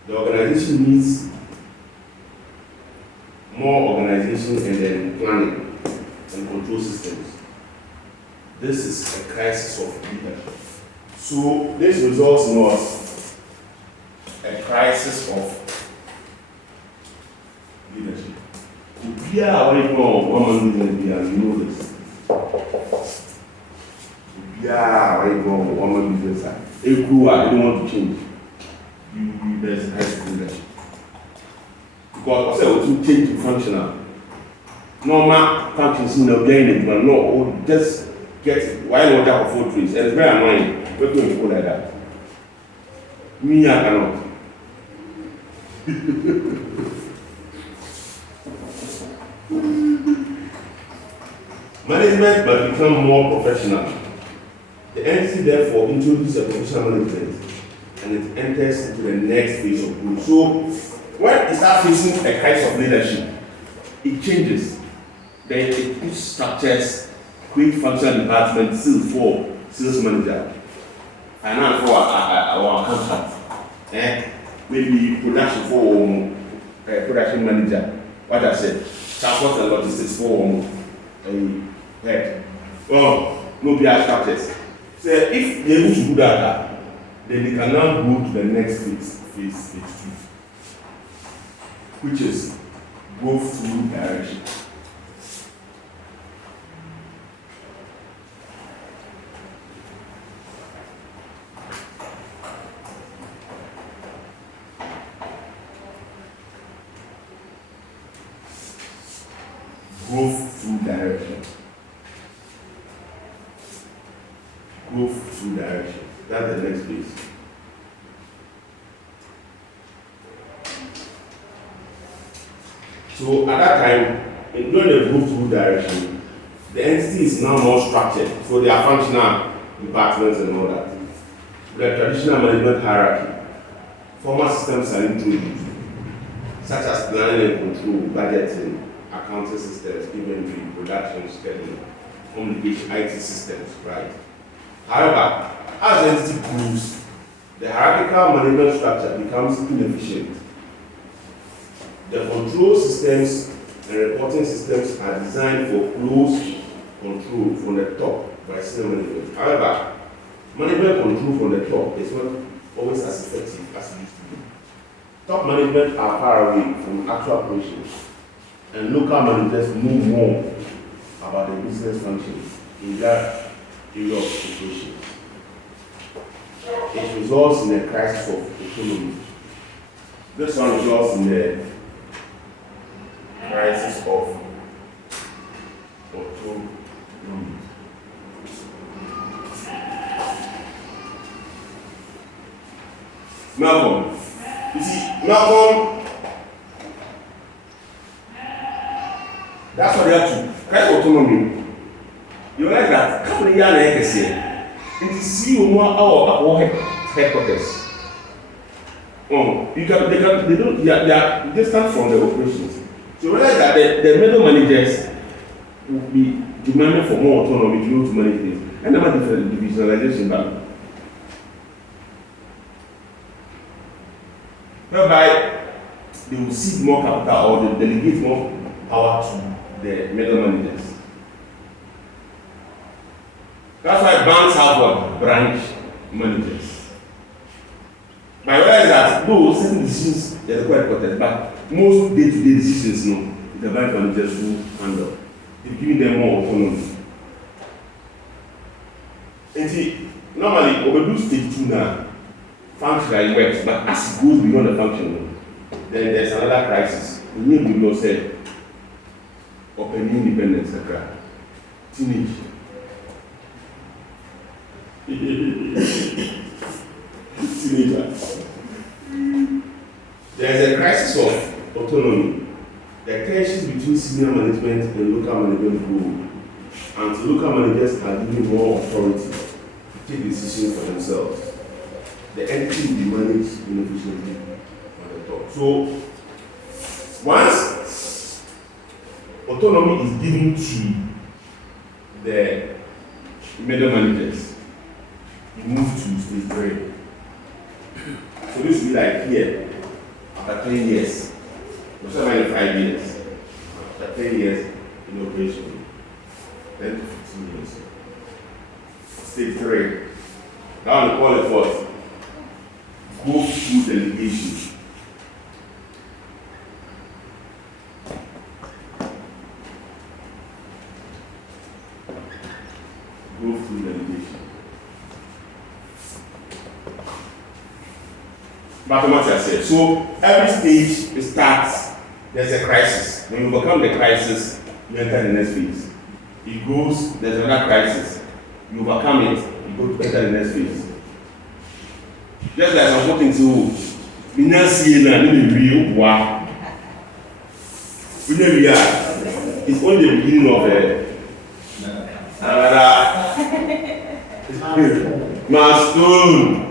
The organization needs more organization and then planning and control systems. This is a crisis of leadership. So this results in what? A crisis of leadership. We are already one business, you know this. Yeah, right, go on business side. If you are, they don't want to change. There's a crisis of leadership. Because I said, to change to functional. Normal functions in the game, but no, just get wild water for 4 trees. And it's very annoying. We're going to go like that. Me, I cannot. Management must become more professional. The entity therefore introduces a professional management and it enters into the next phase of growth. So when it starts facing a crisis of leadership, it changes. Then it puts structures, create functional department, sales for sales manager, finance for our accountant, maybe production for production manager. What I said, transport and logistics for head. Well, no BI structures. So if they're able to do that, then they can now go to the next phase 2, which is growth through direction. Growth through direction. Growth through direction. That's the next phase. So at that time, during the growth through direction, the entity is now more structured. So there are functional departments and all that. The traditional management hierarchy. Formal systems are introduced, such as planning and control, budgeting, accounting systems, inventory, production, scheduling, communication, IT systems, right? However, as the entity grows, the hierarchical management structure becomes inefficient. The control systems and reporting systems are designed for close control from the top by senior management. However, management control from the top is not always as effective as it used to be. top management are far away from actual operations, and local managers know more about the business functions in that area of operations. It results in a crisis of autonomy. This one results in a crisis of autonomy. Malcolm, you see, Malcolm, that's what they have to. Crisis of autonomy. You like that? Come on, yeah, like I say. And to see our headquarters. They are distant from the operations. So realize that the middle managers will be demanding for more autonomy to be able to manage things. And never different divisionalization back. Whereby they will seek more capital or they delegate more power to the middle managers. That's why banks have what? Branch managers. But I realize that those certain decisions they are quite important, but most day-to-day decisions, no, the bank managers who handle. They're giving them more autonomy. And see, normally, we do stage 2 now, functionally works, but as it goes beyond the function, then there's another crisis. The new law said, open independence, teenage. Teenagers. There is a crisis of autonomy. The tensions between senior management and local management grow, and the local managers are given more authority to take decisions for themselves. The entity will be managed inefficiently on the top. So, once autonomy is given to the middle managers, you move to stage 3. So this will be like here, after 10 years, or 5 years, after 10 years in operation, 10 to 15 years. Stage 3. Now we call it what? Go through delegation. Go through delegation. Mathematics said. So every stage starts, there's a crisis. When you overcome the crisis, you enter the next phase. It goes, there's another crisis. You overcome it, you go to enter the next phase. Just like I'm talking to we now see in real wow. We know we are. It's only the beginning of another milestone.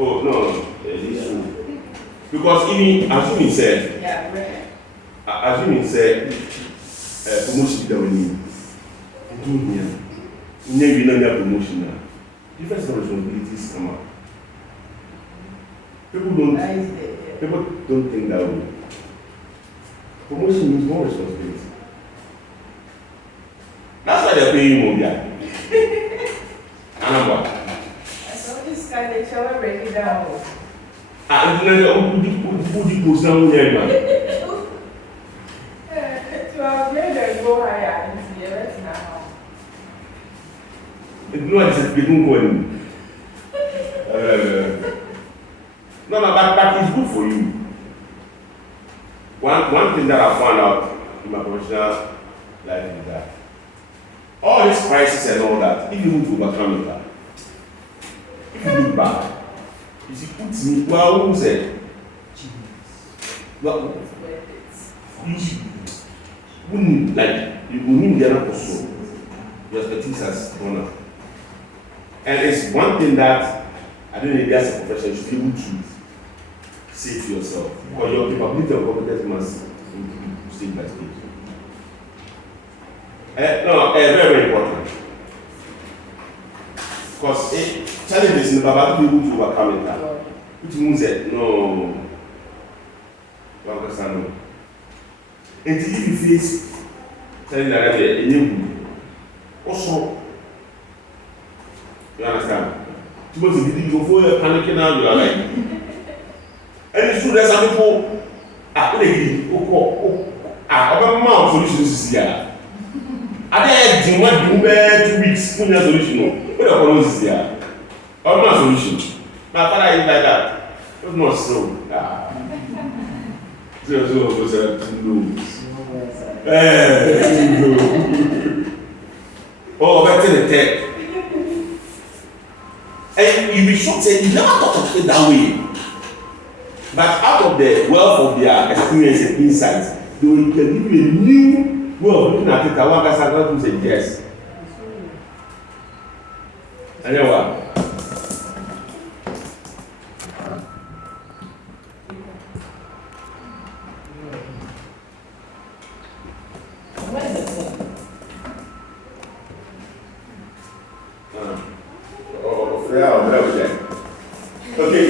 Oh no, because even assuming said, promotion that we need, do here, maybe not promotion now. Different responsibilities come up. People don't think that way. Promotion means more responsibility. That's why they're paying more there. And what? Can they show a break it down? I don't know who you put down there, man. To have made them go higher into the rest now. No, it's a big one. No, but it's good for you. One thing that I found out in my professional life is that all these crises and all that, if you want to overcome it, if you look back, you see, put me, well, who said? Well, you wouldn't, like, you wouldn't get up also. Your expertise has gone up. And it's one thing that, I don't know, as a professional, you should be able to say to yourself, or your capability and competence must improve stage by stage. Very, very important. Because challenges in the Baba will be able to overcome it. Which means that, no, you understand, no. Until if you face challenges like that, also, you understand? Too much you go for your panicking now, you are like. And it's true that some people are mouth solutions is here. I did what do 2 weeks when your solution. What are those here? Or my solution. My father is like that. It's not so. So oh, better the tech. And you be shocked say you never thought of it that way. But out of the wealth of their experience and insights, they will give you a new way of looking at it. I want to say yes. Anyway. Okay,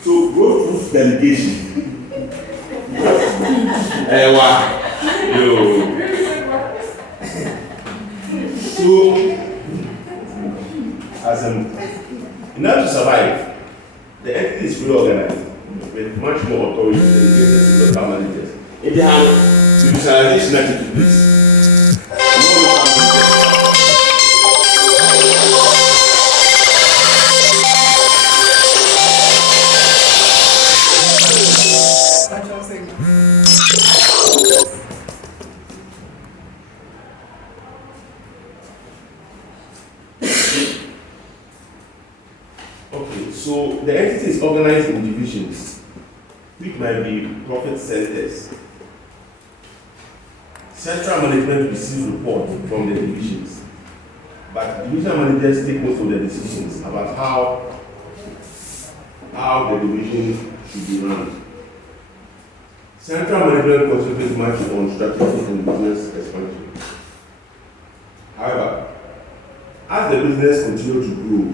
so go through delegation. So, as in order to survive, the entity is fully organized with much more authority delegated to local managers. In the hand, the visualization attitude, please. Okay, so the entity is organized in divisions, which might be profit centers. Central management receives reports from the divisions, but divisional managers take most of the decisions about how the division should be run. Central management concentrates much on strategic and business expansion. However, as the business continues to grow,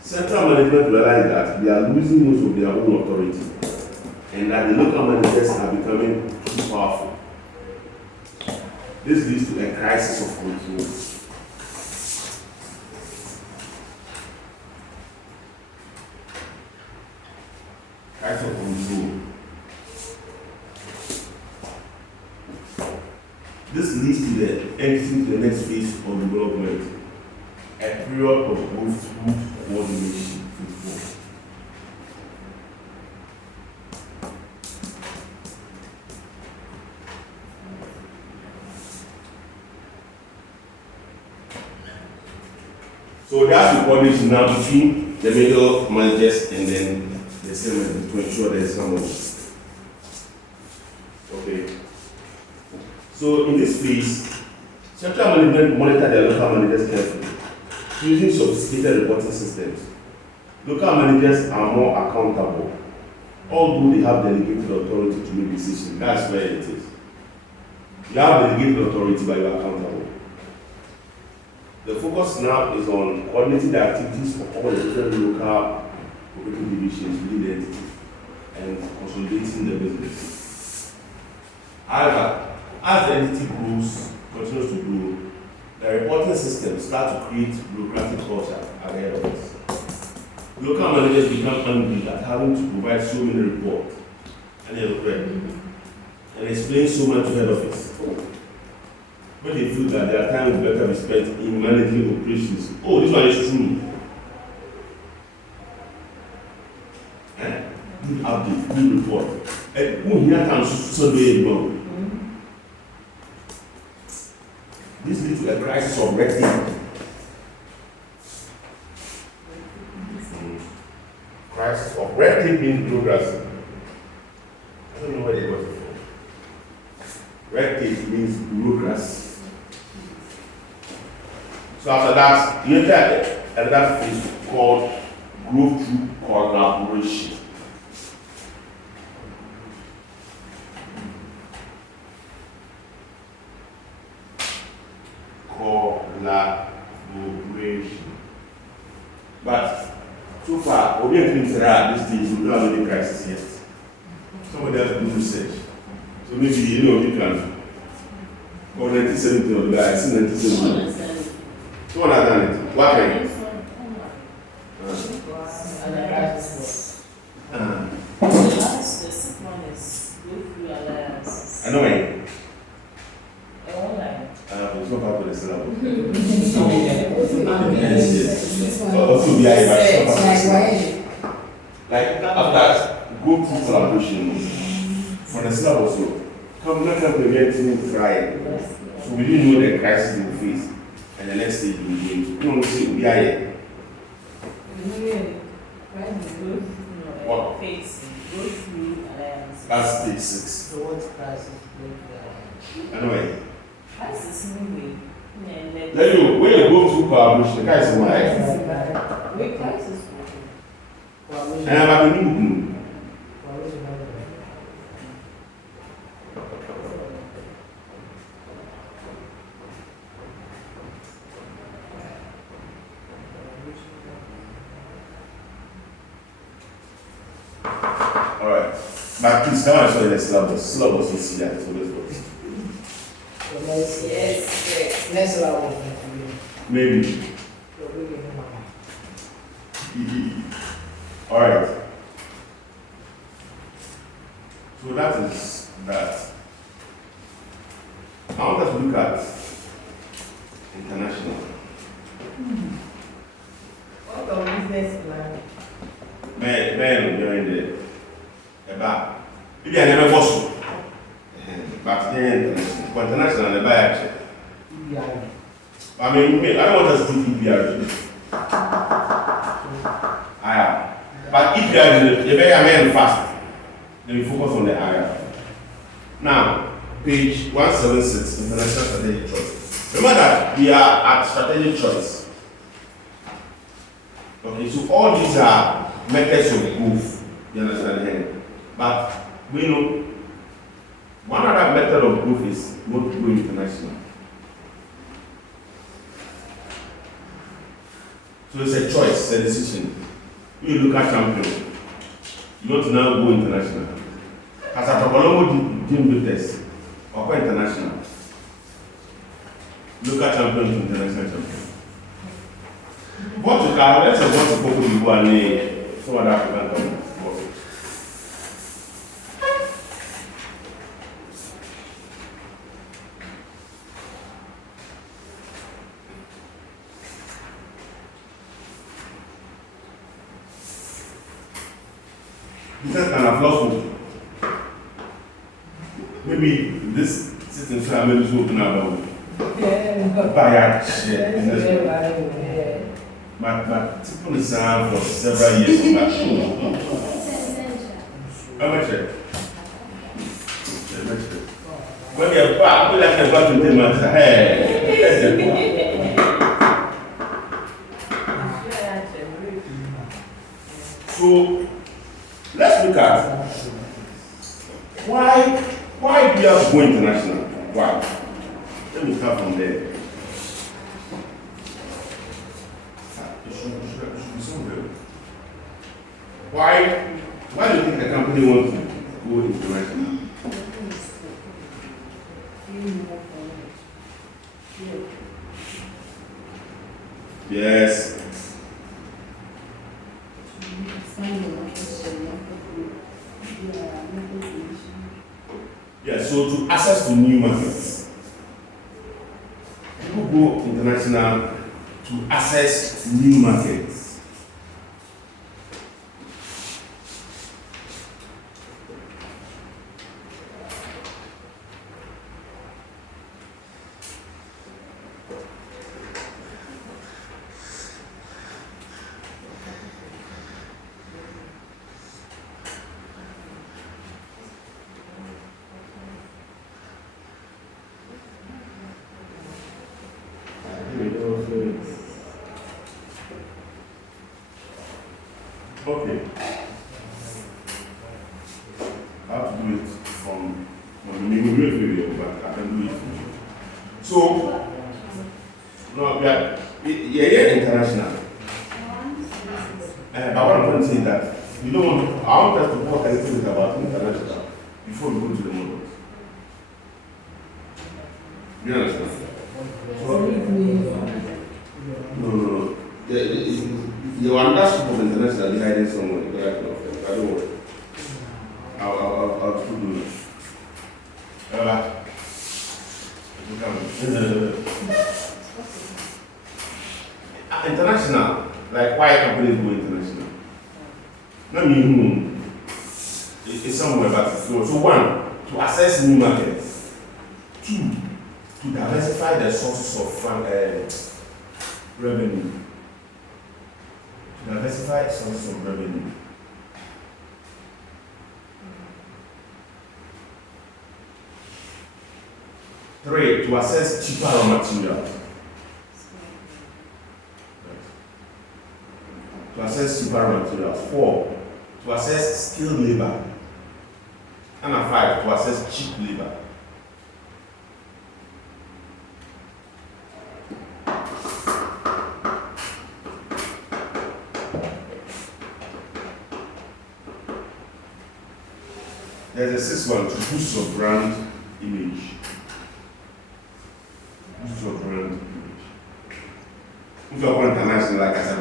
central management realize that they are losing most of their own authority and that the local managers are becoming too powerful. This leads to a crisis of control. Crisis of control. This leads to the entry to the next phase of development, a period of both good coordination with both. So that's the coordination now between the middle managers and then the senior to ensure there is harmony. Okay. So in this phase, central management monitor their local managers carefully. Using sophisticated reporting systems, local managers are more accountable, although they have delegated authority to make decisions. That's where it is. You have delegated authority, but you are accountable. The focus now is on coordinating the activities of all the different local operating divisions within the entity and consolidating the business. However, as the entity continues to grow, the reporting systems start to create bureaucratic culture at the head office. Local managers become angry at having to provide so many reports and explain so much to head office. When they feel that their time will better be spent in managing operations. Oh, this one is true. Good update, good report. Who here can so do it wrong? This leads to a crisis of red tape. Crisis of red tape means bureaucracy. I don't know where they got it from. Red tape means bureaucracy. So after that, you enter another phase called growth through collaboration. Collaboration. But so far, we have been these days, we don't have any crisis yet. Somebody else do research. So maybe you can. Or 1970 or I see 1970. Someone has done it. What kind? I know it. Online. It's not part of the syllabus. This one. Also, yeah, Like, why? like after go through collaboration for the syllabus, so come not come to get to try. So we didn't know the crisis we face, and the next stage we begin. You know, see, we are here. What? Face. Go through alliance. That's stage 6. So what crisis? I know it. Crisis moving. Then you, when you go through collaboration, the guy is why. Wait, crisis. And I'm at the new. Alright. But please come and show you the syllabus. Syllabus you see that. So let's go. Yes. Next level. Maybe. Alright. So that is that. I want us to look at international. What of business plan? Man, you're in there. About. Maybe I never was. But international. For international, I buy actually. I mean, I don't want us to do EPR. I am. But EPR, if I am fast, then we focus on the IR. Now, page 176, International Strategic Choice. Remember that we are at strategic choice. Okay, so all these are methods of growth. You understand here? But we know one other method of growth is not to go international. So it's a choice, a decision. You look at champion, you want to now go international. As a Topolomo Jim do test, or go international. Look at champion to international champion. What you can, let's say what you people go and some other African countries. Business can have lost hope. Maybe this system should have made us open about buy business. But people is around for several years on that show. How much? When you're back, we like to go to the matter. Hey. So let's look at why we are going international. Why? Let me start from there. It should be somewhere. Why do you think the company wants to go international? Yes. Yeah, so to access to new markets. People go international to access new markets. Okay. I have to do it from maybe we do it video, but I can do it. So no, yeah, international. But what I'm trying to say is that you don't want I want us to talk a little bit about international before we go to the models. You understand? No. The one that's of international is hiding somewhere. I don't worry. I'll do it. International, like why companies go international? Not me who it's somewhere but so one, to access new markets. Two, to diversify the sources of revenue. To diversify sources of revenue. Three, to access cheaper raw materials. To access cheaper raw materials. 4, to access skilled labor. And 5, to access cheap labor. There's a 6th one, to boost your brand image. Boost your brand image. If you're going international, like I said,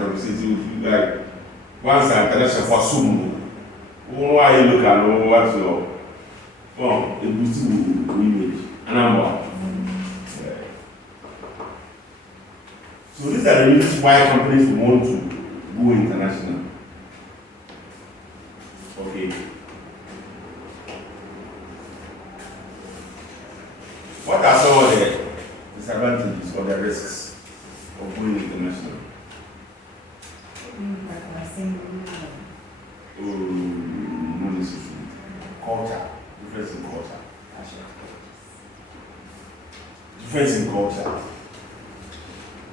like once I'm international for some, why you look at what's your well, it boosts your image. And I'm what? So these are the reasons why companies want to go international. Okay. What are some of the disadvantages or the risks of going international? No necessarily. Culture. Difference in culture. Difference in culture.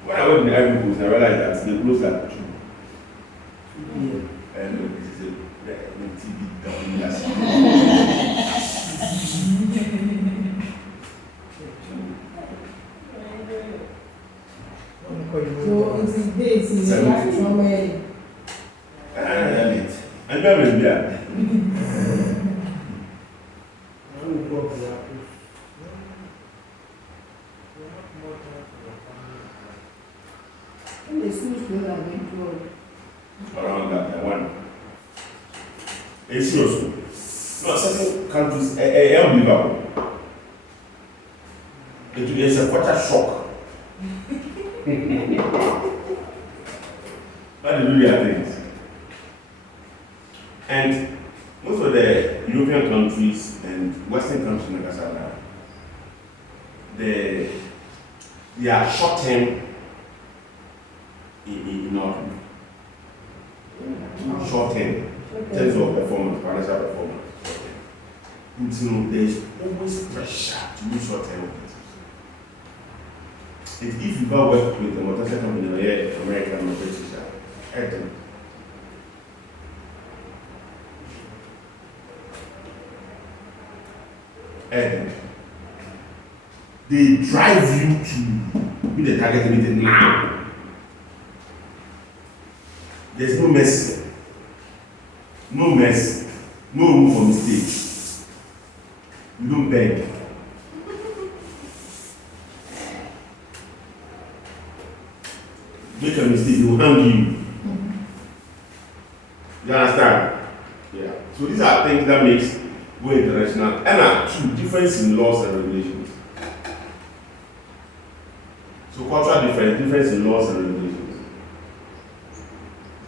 When I went in the Ivory Coast, I realized that they closed at 2. And this is a TV down. So it is dates in the last from I'm going there. the schools that I went to. Around that one. It's serious. No, certain countries, unbelievable. It is a quite a shock. What do we things? And most of the European countries and Western countries like Asada, they are short term in order. Short term in terms of performance, financial performance. Until there is always pressure to do short term objectives. If you go work with a multinational company, yeah, American or British, they drive you to be the target meeting now. There's no mercy. No mercy. No room for mistakes. You don't beg. Make a mistake, they will hang you. You understand? Yeah. So these are things that makes go international. And 2, difference in laws and regulations. So cultural difference in laws and regulations.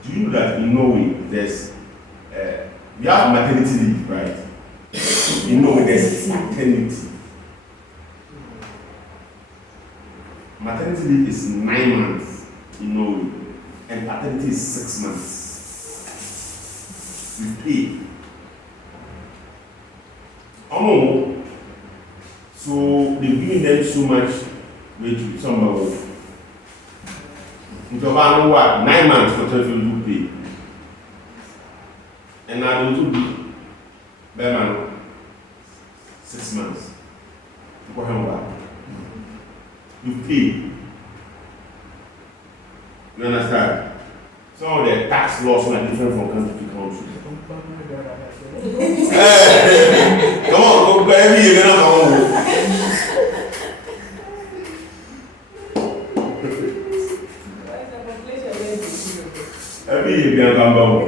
Do you know that in Norway there's we have maternity leave, right? In Norway there's maternity. Maternity leave is 9 months in Norway, and paternity is 6 months. We pay. Oh, so they're giving them so much wage. Some of what 9 months for 12 pay, and now they do better 6 months. You pay. You understand? Some of the tax laws are different from country to country. Come on, go every year, come on. Every year, come on.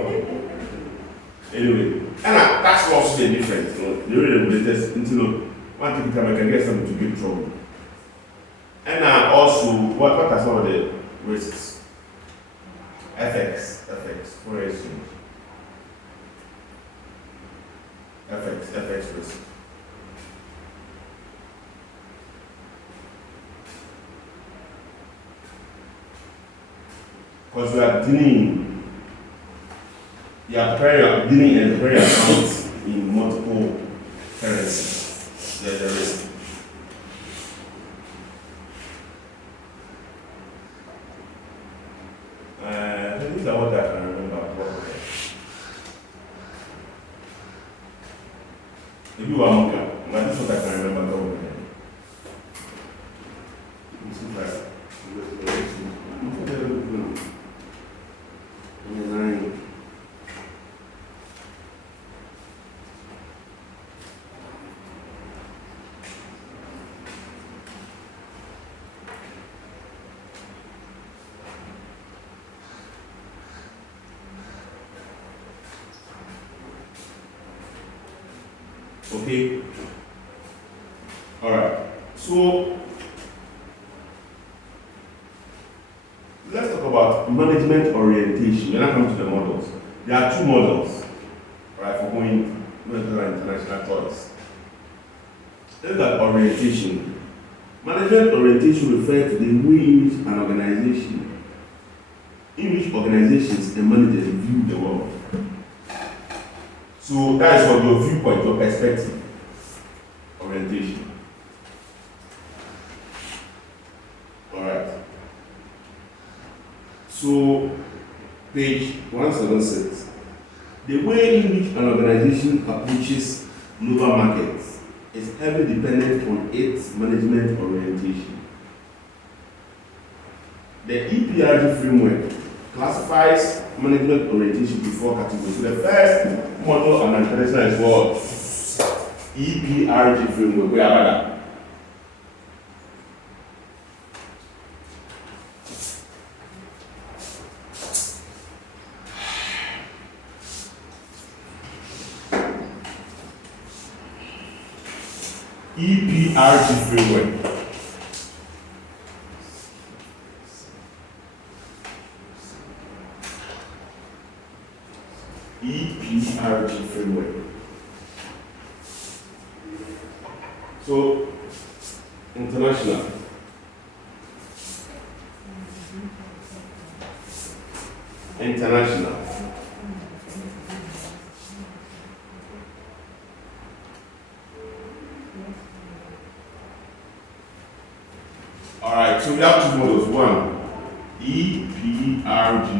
Anyway, and tax laws are different. So they really the latest until one thing I can get something to get trouble. And also, what are some of the risks? FX, foreign exchange. FX risk. Because we are dealing and preparing accounts in multiple currencies. There's a risk. These are what I can remember. Maybe one more, but this is what I can remember. Okay. All right. So let's talk about management orientation. When I come to the models, there are two models, right, for going national and international choice. Let's look at orientation. Management orientation refers to the way in which an organization, organizations and managers view the world. So that is what your viewpoint, your perspective, orientation. All right. So page 176. The way in which an organization approaches global markets is heavily dependent on its management orientation. The EPRG framework classifies management orientation into four categories. So the first model and international is what? EPRG framework. Where are that? EPRG framework. EPRG framework. So, international. International. All right, so we have two models. One, EPRG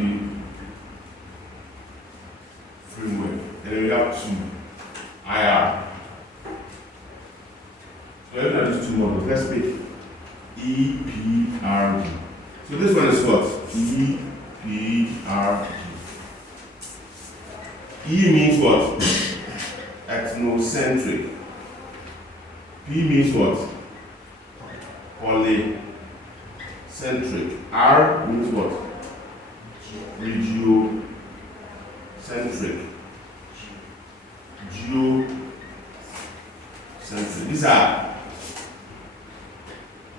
framework, and then we have two, IR. So looking at these two models, let's pick EPRG. So this one is what? EPRG. E means what? Ethnocentric. P means what? Polycentric. R means what? Regiocentric. Geocentric. These are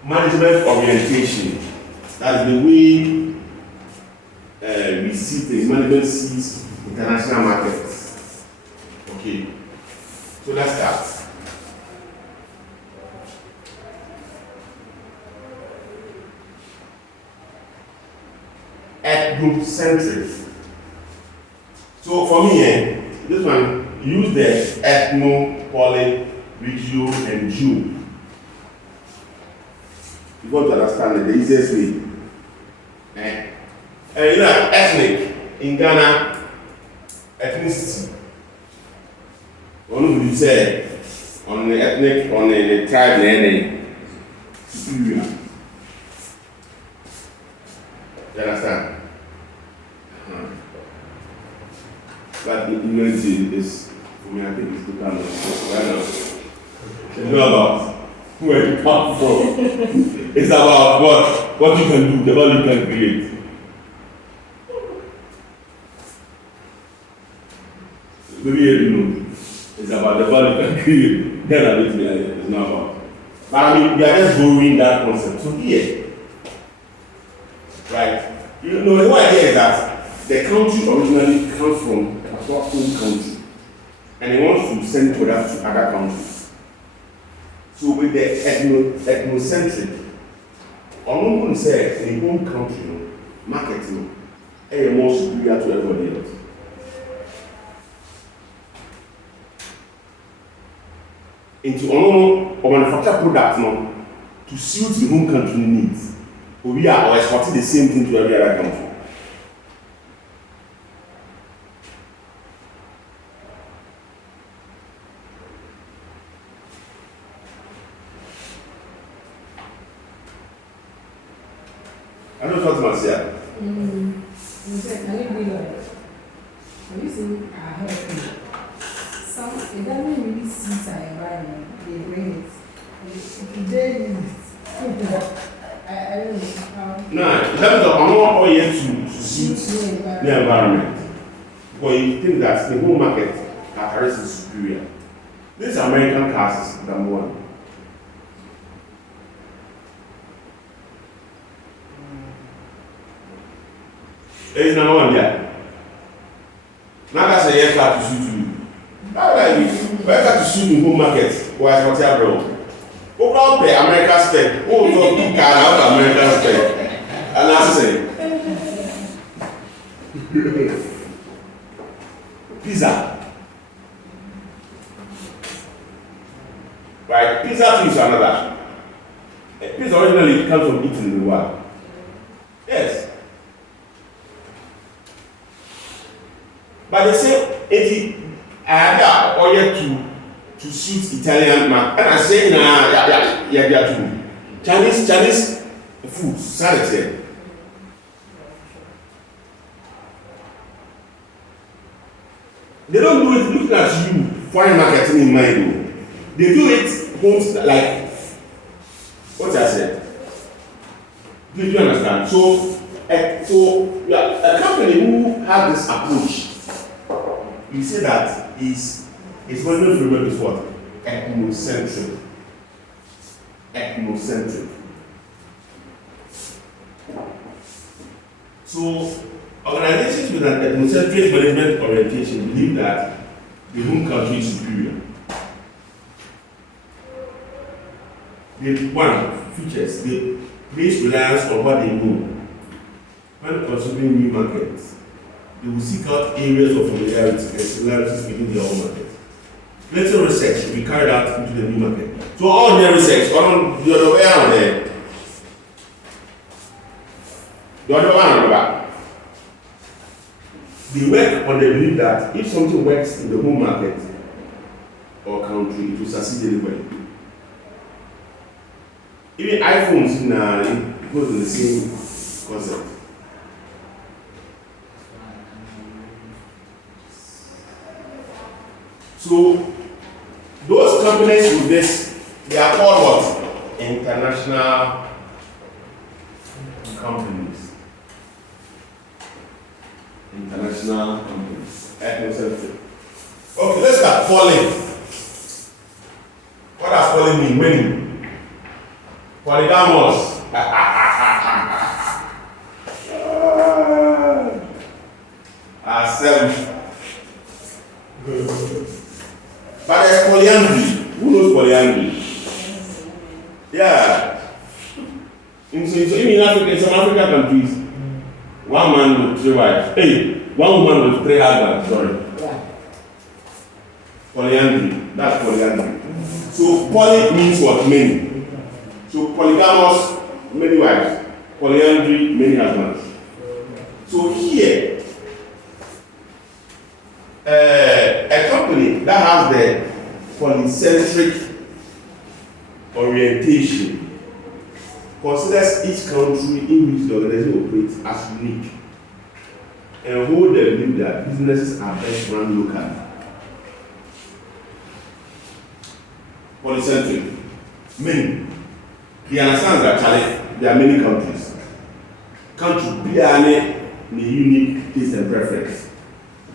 management orientation. That's the way we see things. Management sees international markets. Okay. So let's start. Ethnocentric. So for me, this one, use the ethno, poly, regio, and geo. You want to understand it the easiest way. And you know, ethnic in Ghana, ethnicity. One would say on the ethnic, on the tribe, superior. You understand? But immunity is, for me, I think it's the kind of right now. It's not about where you come from. It's about what you can do, the value you can create. Maybe you know, it's about the value you can create. Then I it's not about. But I mean, we are just borrowing that concept. So here, right? You know, the whole idea is that the country originally comes from a home country, and it wants to send products to other countries. So with the ethnocentric, I'm going to say in home country, marketing, is more superior to everybody else. Into or manufacture products now to suit the home country needs. We are exporting the same thing to every other country. I don't know what to say. Can you be like, have you seen our health? Some, it doesn't really suit our environment. They bring it. If they use it, I don't know how. No, in terms of I'm not all here to suit the environment. Because you think that the whole market carries is superior. These American cars is number one. It's number one there. Now that's a year car to suit you. How like it? Better to suit the whole market. Why is what bro? Overall pay American spec. Oh, so two car out American spec. And that's the same. Pizza. Right? Pizza too is another. Pizza originally comes from Italy in the world. Yes. But they say I had order to suit Italian man. And I say yeah too. Chinese food, salad. They don't do it looking at you, foreign marketing in mind. They do it homes like what I said. Do you understand? So a company who has this approach, you say that is original framework is what? Ethnocentric. So organizations with an ethnocentric management orientation believe that the home country is superior. Features, they place reliance on what they know. When consuming new markets, they will seek out areas of familiarity and similarities within their own market. Little research will be carried out into the new market. So all their research, on the other way around there, the other one on the back. They work on the belief that if something works in the home market or country, it will succeed anywhere. Even iPhones it goes in the same concept. So those companies with this, they are called what? International companies. International companies. Ethnocentric. Okay, let's start falling. What does falling mean? Winning. Polygamous. Seven. But there's polyandry. Who knows polyandry? Yeah. In Africa, in some African countries, one man with 3 wives. Hey, one woman with 3 husbands. Sorry. Yeah. Polyandry. That's polyandry. So poly means what? Many. So polygamous, many wives. Polyandry, many husbands. So here, a company that has the polycentric orientation considers each country in which the organization operates as unique and hold the belief that businesses are best run locally. Polycentric. Many. He understands that there are many countries. Country be a unique taste and preference.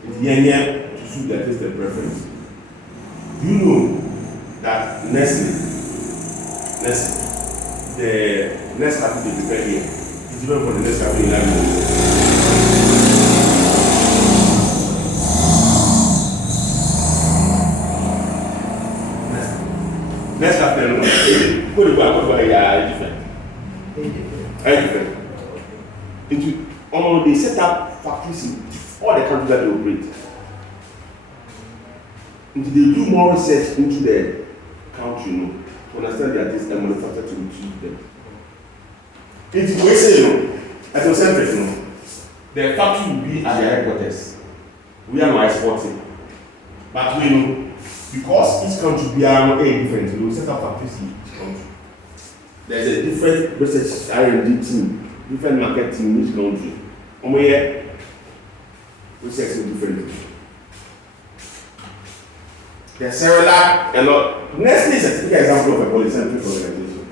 It's here to suit their taste and preference. You know that Nestle the next capital they prepare here is different from the next capital in London. Next capital, Cote d'Ivoire, yeah, different. Very different. They set up factories in all the countries that they operate. They do more research into the country, to understand that this is manufactured to retrieve them. It's wasted, ethnocentric, the factory will be at their headquarters. We are not exporting. But we know, because each country be different, we set up factories in each country. There's a different research R&D team, different market team in each country. Research is different. The Cerelac and not. Next is a typical example of a polycentric organization.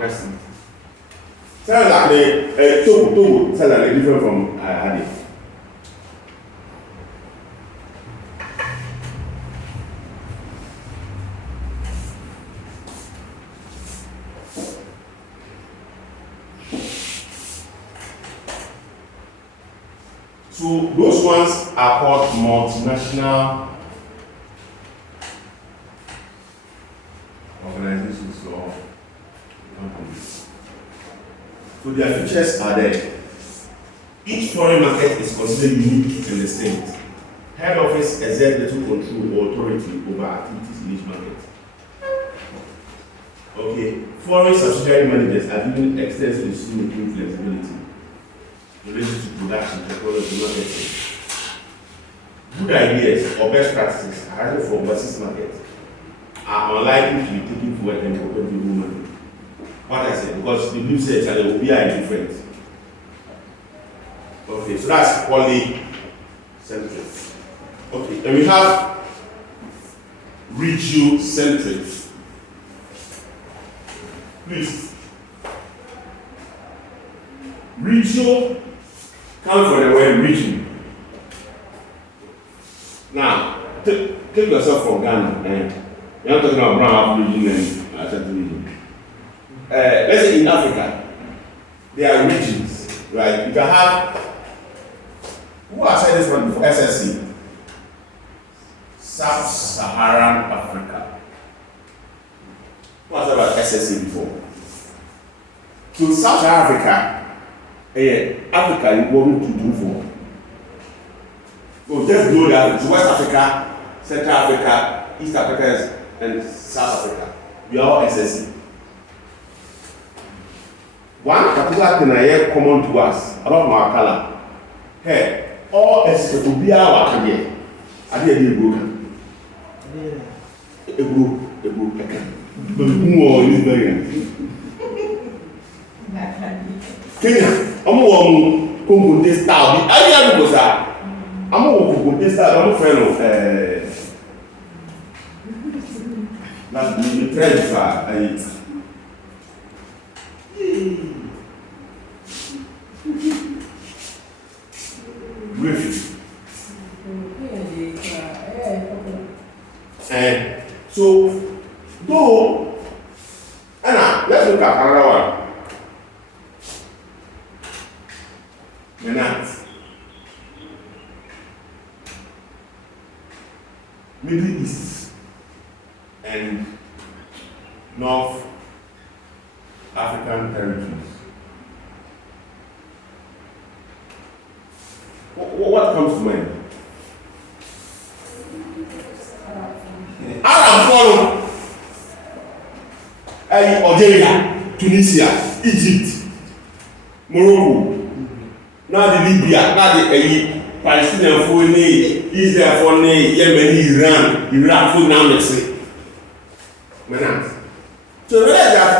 Next. Cerelac, Togo, Cerelac is different from Hadi. So those ones are called multinational organizations or companies. So their features are there. Each foreign market is considered unique and distinct. Head office exerts little control or authority over activities in each market. Okay, foreign subsidiary managers are given extensive decision-making flexibility related to production, technology, marketing. Good ideas or best practices arising from overseas markets are unlikely to be taken forward and incorporated in movement. What I said, because the blue said that will be different. Okay, so that's polycentric. Okay, and we have regiocentric. Please. Regio comes from the word region. Now, take yourself from Ghana. You're not talking about Brown region and Ashanti region. Let's say in Africa, there are regions, right? You can have, who has said this one before? SSC. Sub-Saharan Africa. Who has said about SSC before? So Sub-Saharan Africa, Africa is going to do for. So just know that it's West Africa, Central Africa, East Africa, and South Africa. We are all SSC. One particular thing I hear common to us about our color. Hey, all SSC will be our career. I did a broken. A broken. But more in this very Kenya, I'm going to this style. I am going to I'm going to this style. I'm a friend of the treasure. And so, though, Anna, let's look at another one. Menat. Middle East and North African territories. What comes to mind? Arab follow Algeria, Tunisia, Egypt, Morocco. Now the Libya, now the Palestinian for Israel for Yemen, Iran, Iraq for now Mexico. So realize that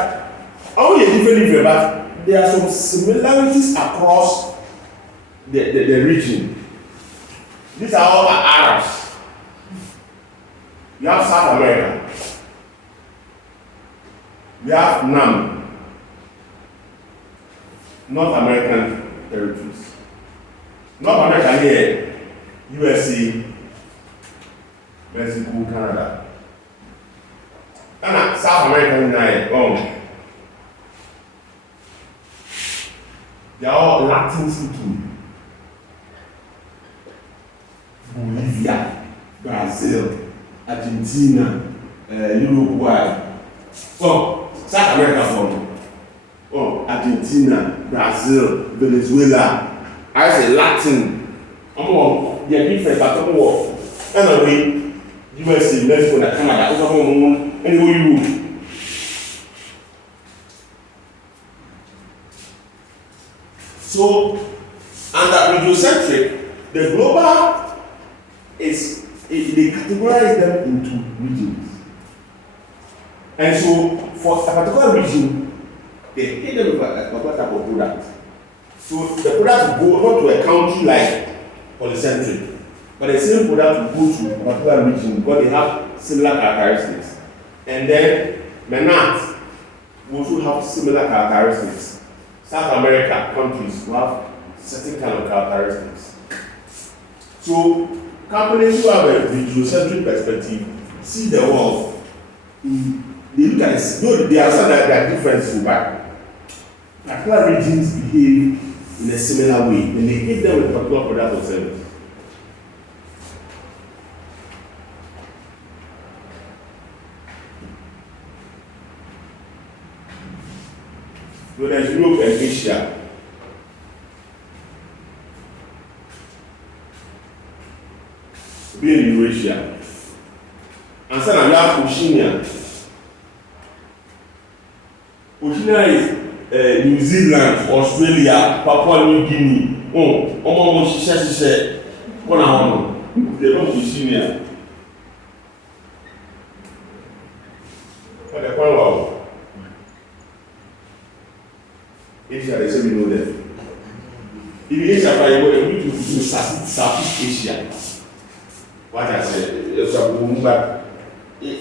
only a different, but there are some similarities across the region. These are all Arabs. You have South America. We have NAM, North American territories. North America here, USA, Mexico, Canada. South American they are all Latin speaking. Bolivia, Brazil, Argentina, Uruguay. South America Argentina, Brazil, Venezuela. I say Latin. They are different, but anyway, USA, Mexico, Canada, and Europe. So, under regiocentric, the global is they categorize them into regions. And so, for a particular region, they hit them with a particular type of product. So, the product will go not to a country like polycentric, but the same product will go to a particular region because they have similar characteristics. And then, Menat will also have similar characteristics. South America countries will have certain kind of characteristics. So, companies who have a regiocentric perspective see the world. They look at it, though they understand that there are differences, but particular regions behave in a similar way, and they hit them with a particular product or service. So there's Europe and Asia. Being in Eurasia. And so now you have Oceania. Oceania is New Zealand, Australia, Papua New Guinea. They don't Oceania. But the point was, Asia, they say we know them. If Asia, we need to Southeast Asia. What I said, it's a boom, but you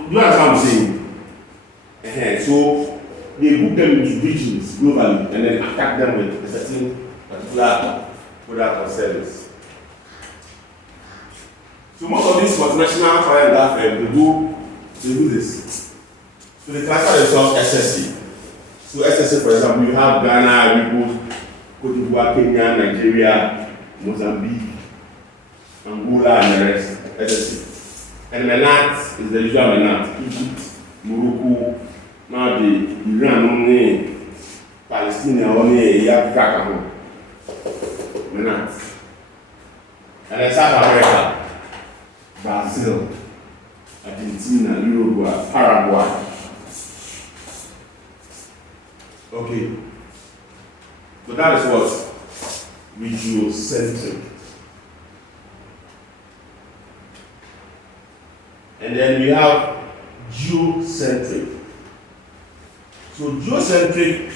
understand what I'm saying? So they group them into regions globally and then attack them with a certain particular product or service. So most of these multinational clients they do this. So they classify themselves SSC. So SSC, for example, you have Ghana, Cote d'Ivoire, Kenya, Nigeria, Mozambique, Angola, and the rest, SSC. And Menat is the usual Menat. Egypt, Morocco, now the Iran only, Palestine only, Africa. Menat. And then South America, Brazil, Argentina, Uruguay, Paraguay. Okay. So that is what regiocentric. And then we have geocentric. So geocentric,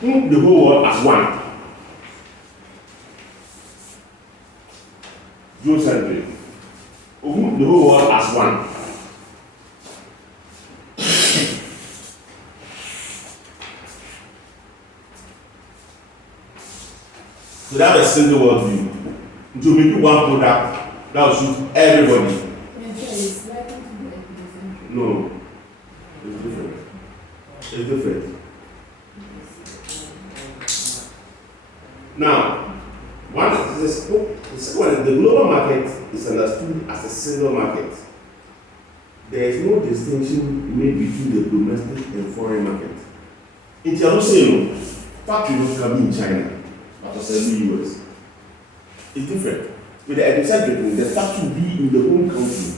think the whole world as one. Geocentric, the whole world as one. So that is a single world view. To make one product that will suit everybody. No, it's different. It's different. Now, the global market is understood as a single market. There is no distinction made between the domestic and foreign market. In Tiago, factory will come in China, but also in the US. It's different. With the epicentric, the factory will be in the home country.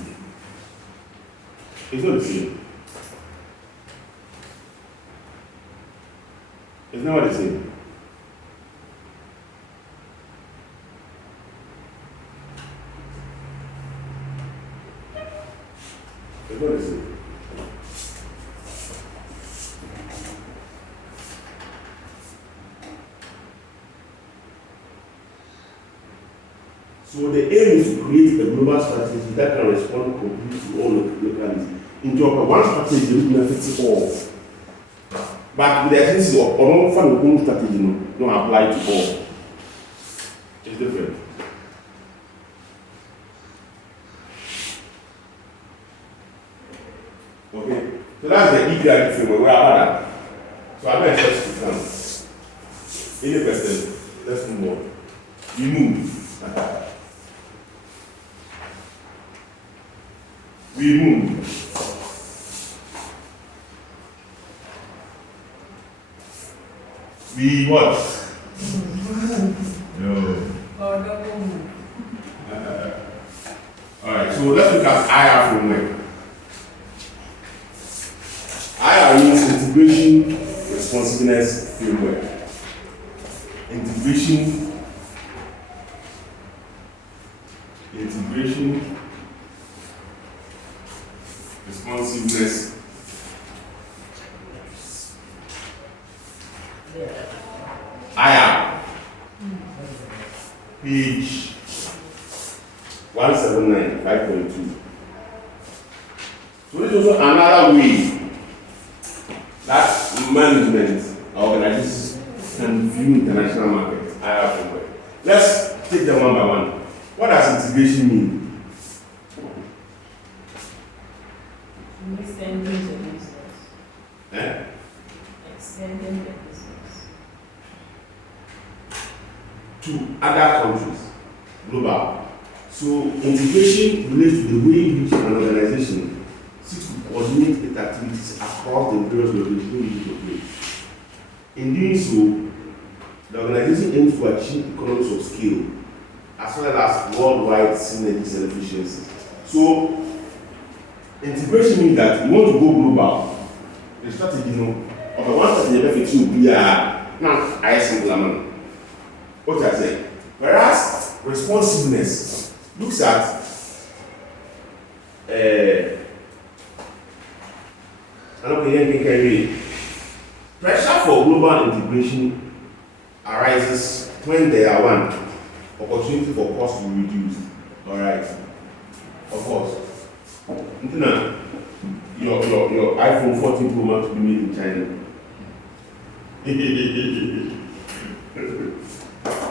It's not the same. It's not the same. It's not the same. So the aim is to create a global strategy that can respond completely to all localities. In Japan, one strategy will benefit all. But with the essence of one strategy, don't apply to all. It's different. So that's the EPI framework. Where are that? So I'm going to test to come. Any person, let's move on. We move. We move. We what? No. Alright, so let's look at IR framework. IR means integration responsiveness framework. Integration responsiveness IR page 179 5.2. So this is also another way that management organizations can view international markets. IR framework. Let's take them one by one. What does integration mean? Extending the business. Eh? Extending the business. To other countries, global. So integration relates to the way in which an organization seeks to coordinate its activities across the various locations in which it operates. In doing so, the organization aims to achieve economies of scale as well as worldwide synergies and efficiencies. So integration means that you want to go global. The strategy, you know, of the one strategy benefit you be now I simple amount. What I say. Whereas responsiveness looks at pressure for global integration arises when there are one opportunity for cost to be reduced. Alright. Of course. Your iPhone 14 Pro Max to be made in China.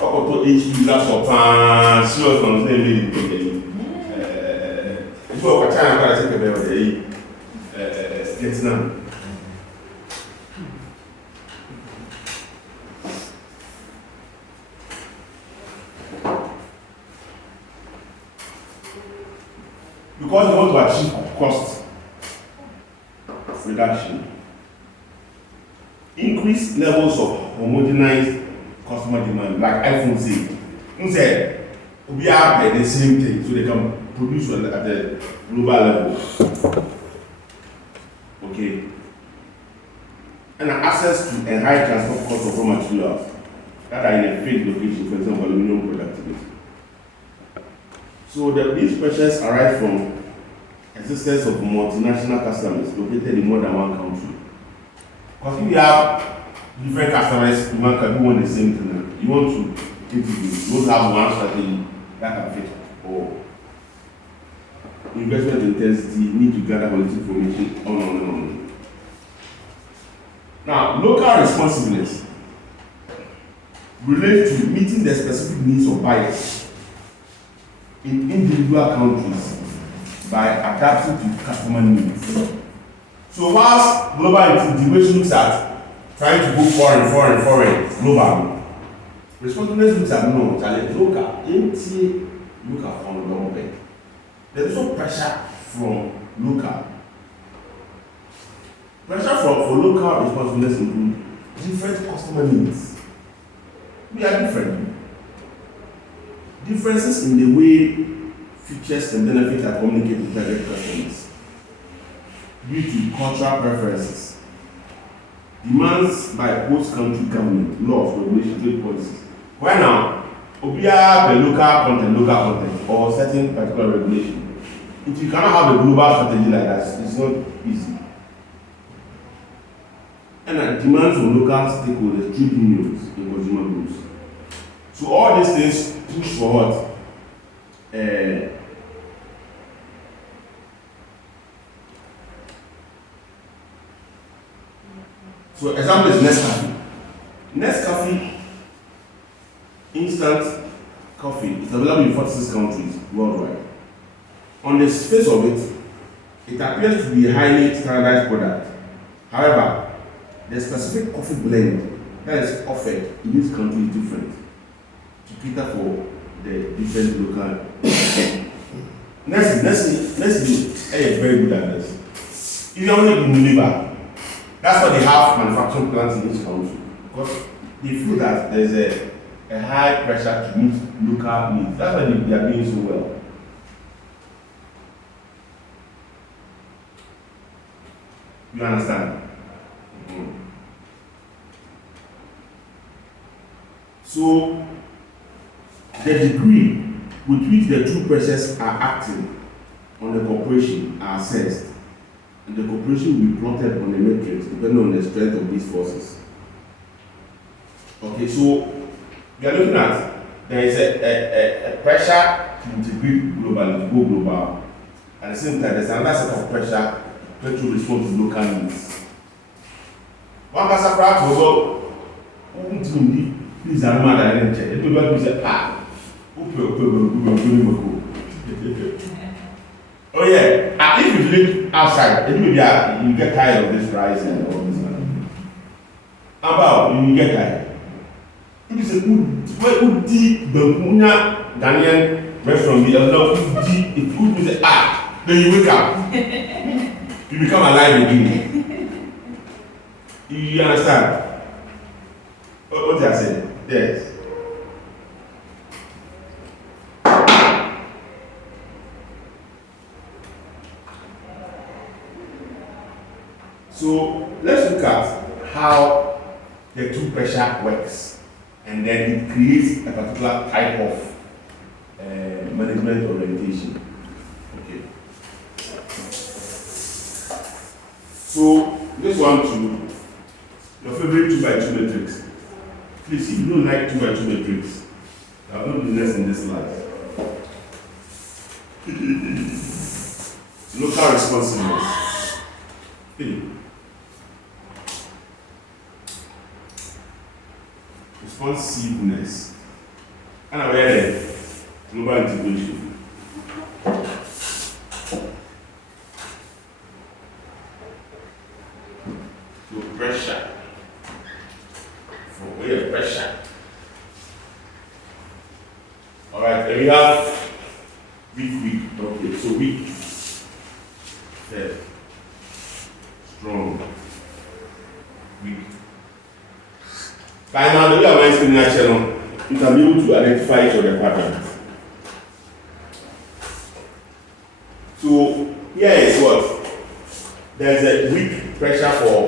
To HP laptop serious on the name if you are China, I think about Vietnam. Because they want to achieve cost reduction, increased levels of homogenized customer demand, like iPhone say, we are the same thing, so they can produce at the global level. Okay. And access to a high transport cost of raw materials that are in a fixed location, for example, aluminum productivity. So these pressures arise from existence of multinational customers located in more than one country. Because if you have different customers, you want the same thing. You want to integrate. You don't have one strategy that can fit all. Investment intensity, need to gather quality information, on. Now, local responsiveness relates to meeting the specific needs of buyers in individual countries by adapting to customer needs. So whilst global integration looks at trying to go foreign, global. Responsiveness looks at no, local, local from global. There is also pressure from local. Pressure for local responsiveness include different customer needs. We are different. Differences in the way features and benefits are communicated with target customers due to cultural preferences. Demands by host country government, laws, regulations, trade policies. Why now? Obia local content, or certain particular regulation. If you cannot have a global strategy like that, it's not easy. And demands from local stakeholders, trade unions, and consumer groups. So all these things push for what? So example is Nescafe. Nescafe instant coffee is available in 46 countries worldwide. On the face of it it appears to be a highly standardized product. However, the specific coffee blend that is offered in this country is different to cater for the different local. Let's do very good at this. If you only in liver, that's why they have manufacturing plants in this country, because they feel that there's a high pressure to meet local needs. That's why they are doing so well. You understand? Mm-hmm. So, the degree with which the two pressures are acting on the corporation are assessed, and the corporation will be plotted on the matrix depending on the strength of these forces. Okay, so we are looking at there is a pressure to integrate globally, to go global. At the same time, there's another set of pressure to respond to local needs. One person perhaps will go, please, I'm mad at it. It will be say, oh yeah, if you live outside, it will be you get tired of this rice and all this. How about you get tired? If you say, who did the Ghanaian restaurant, if you say, then you wake up. You become alive again. You understand? What did I say? Yes. So let's look at how the two pressure works, and then it creates a particular type of management orientation. Okay. So this one too, your favorite 2x2 matrix. Please, if you don't like 2x2 matrix, I will not do less in this life. Local responsiveness. Responsiveness. And I'm aware global integration. So pressure. For where pressure. Alright, and we have weak. Okay, so weak. Third. Strong. Weak. By now, the way I'm explaining that channel, you can be able to identify each of the patterns. So here is what? There's a weak pressure for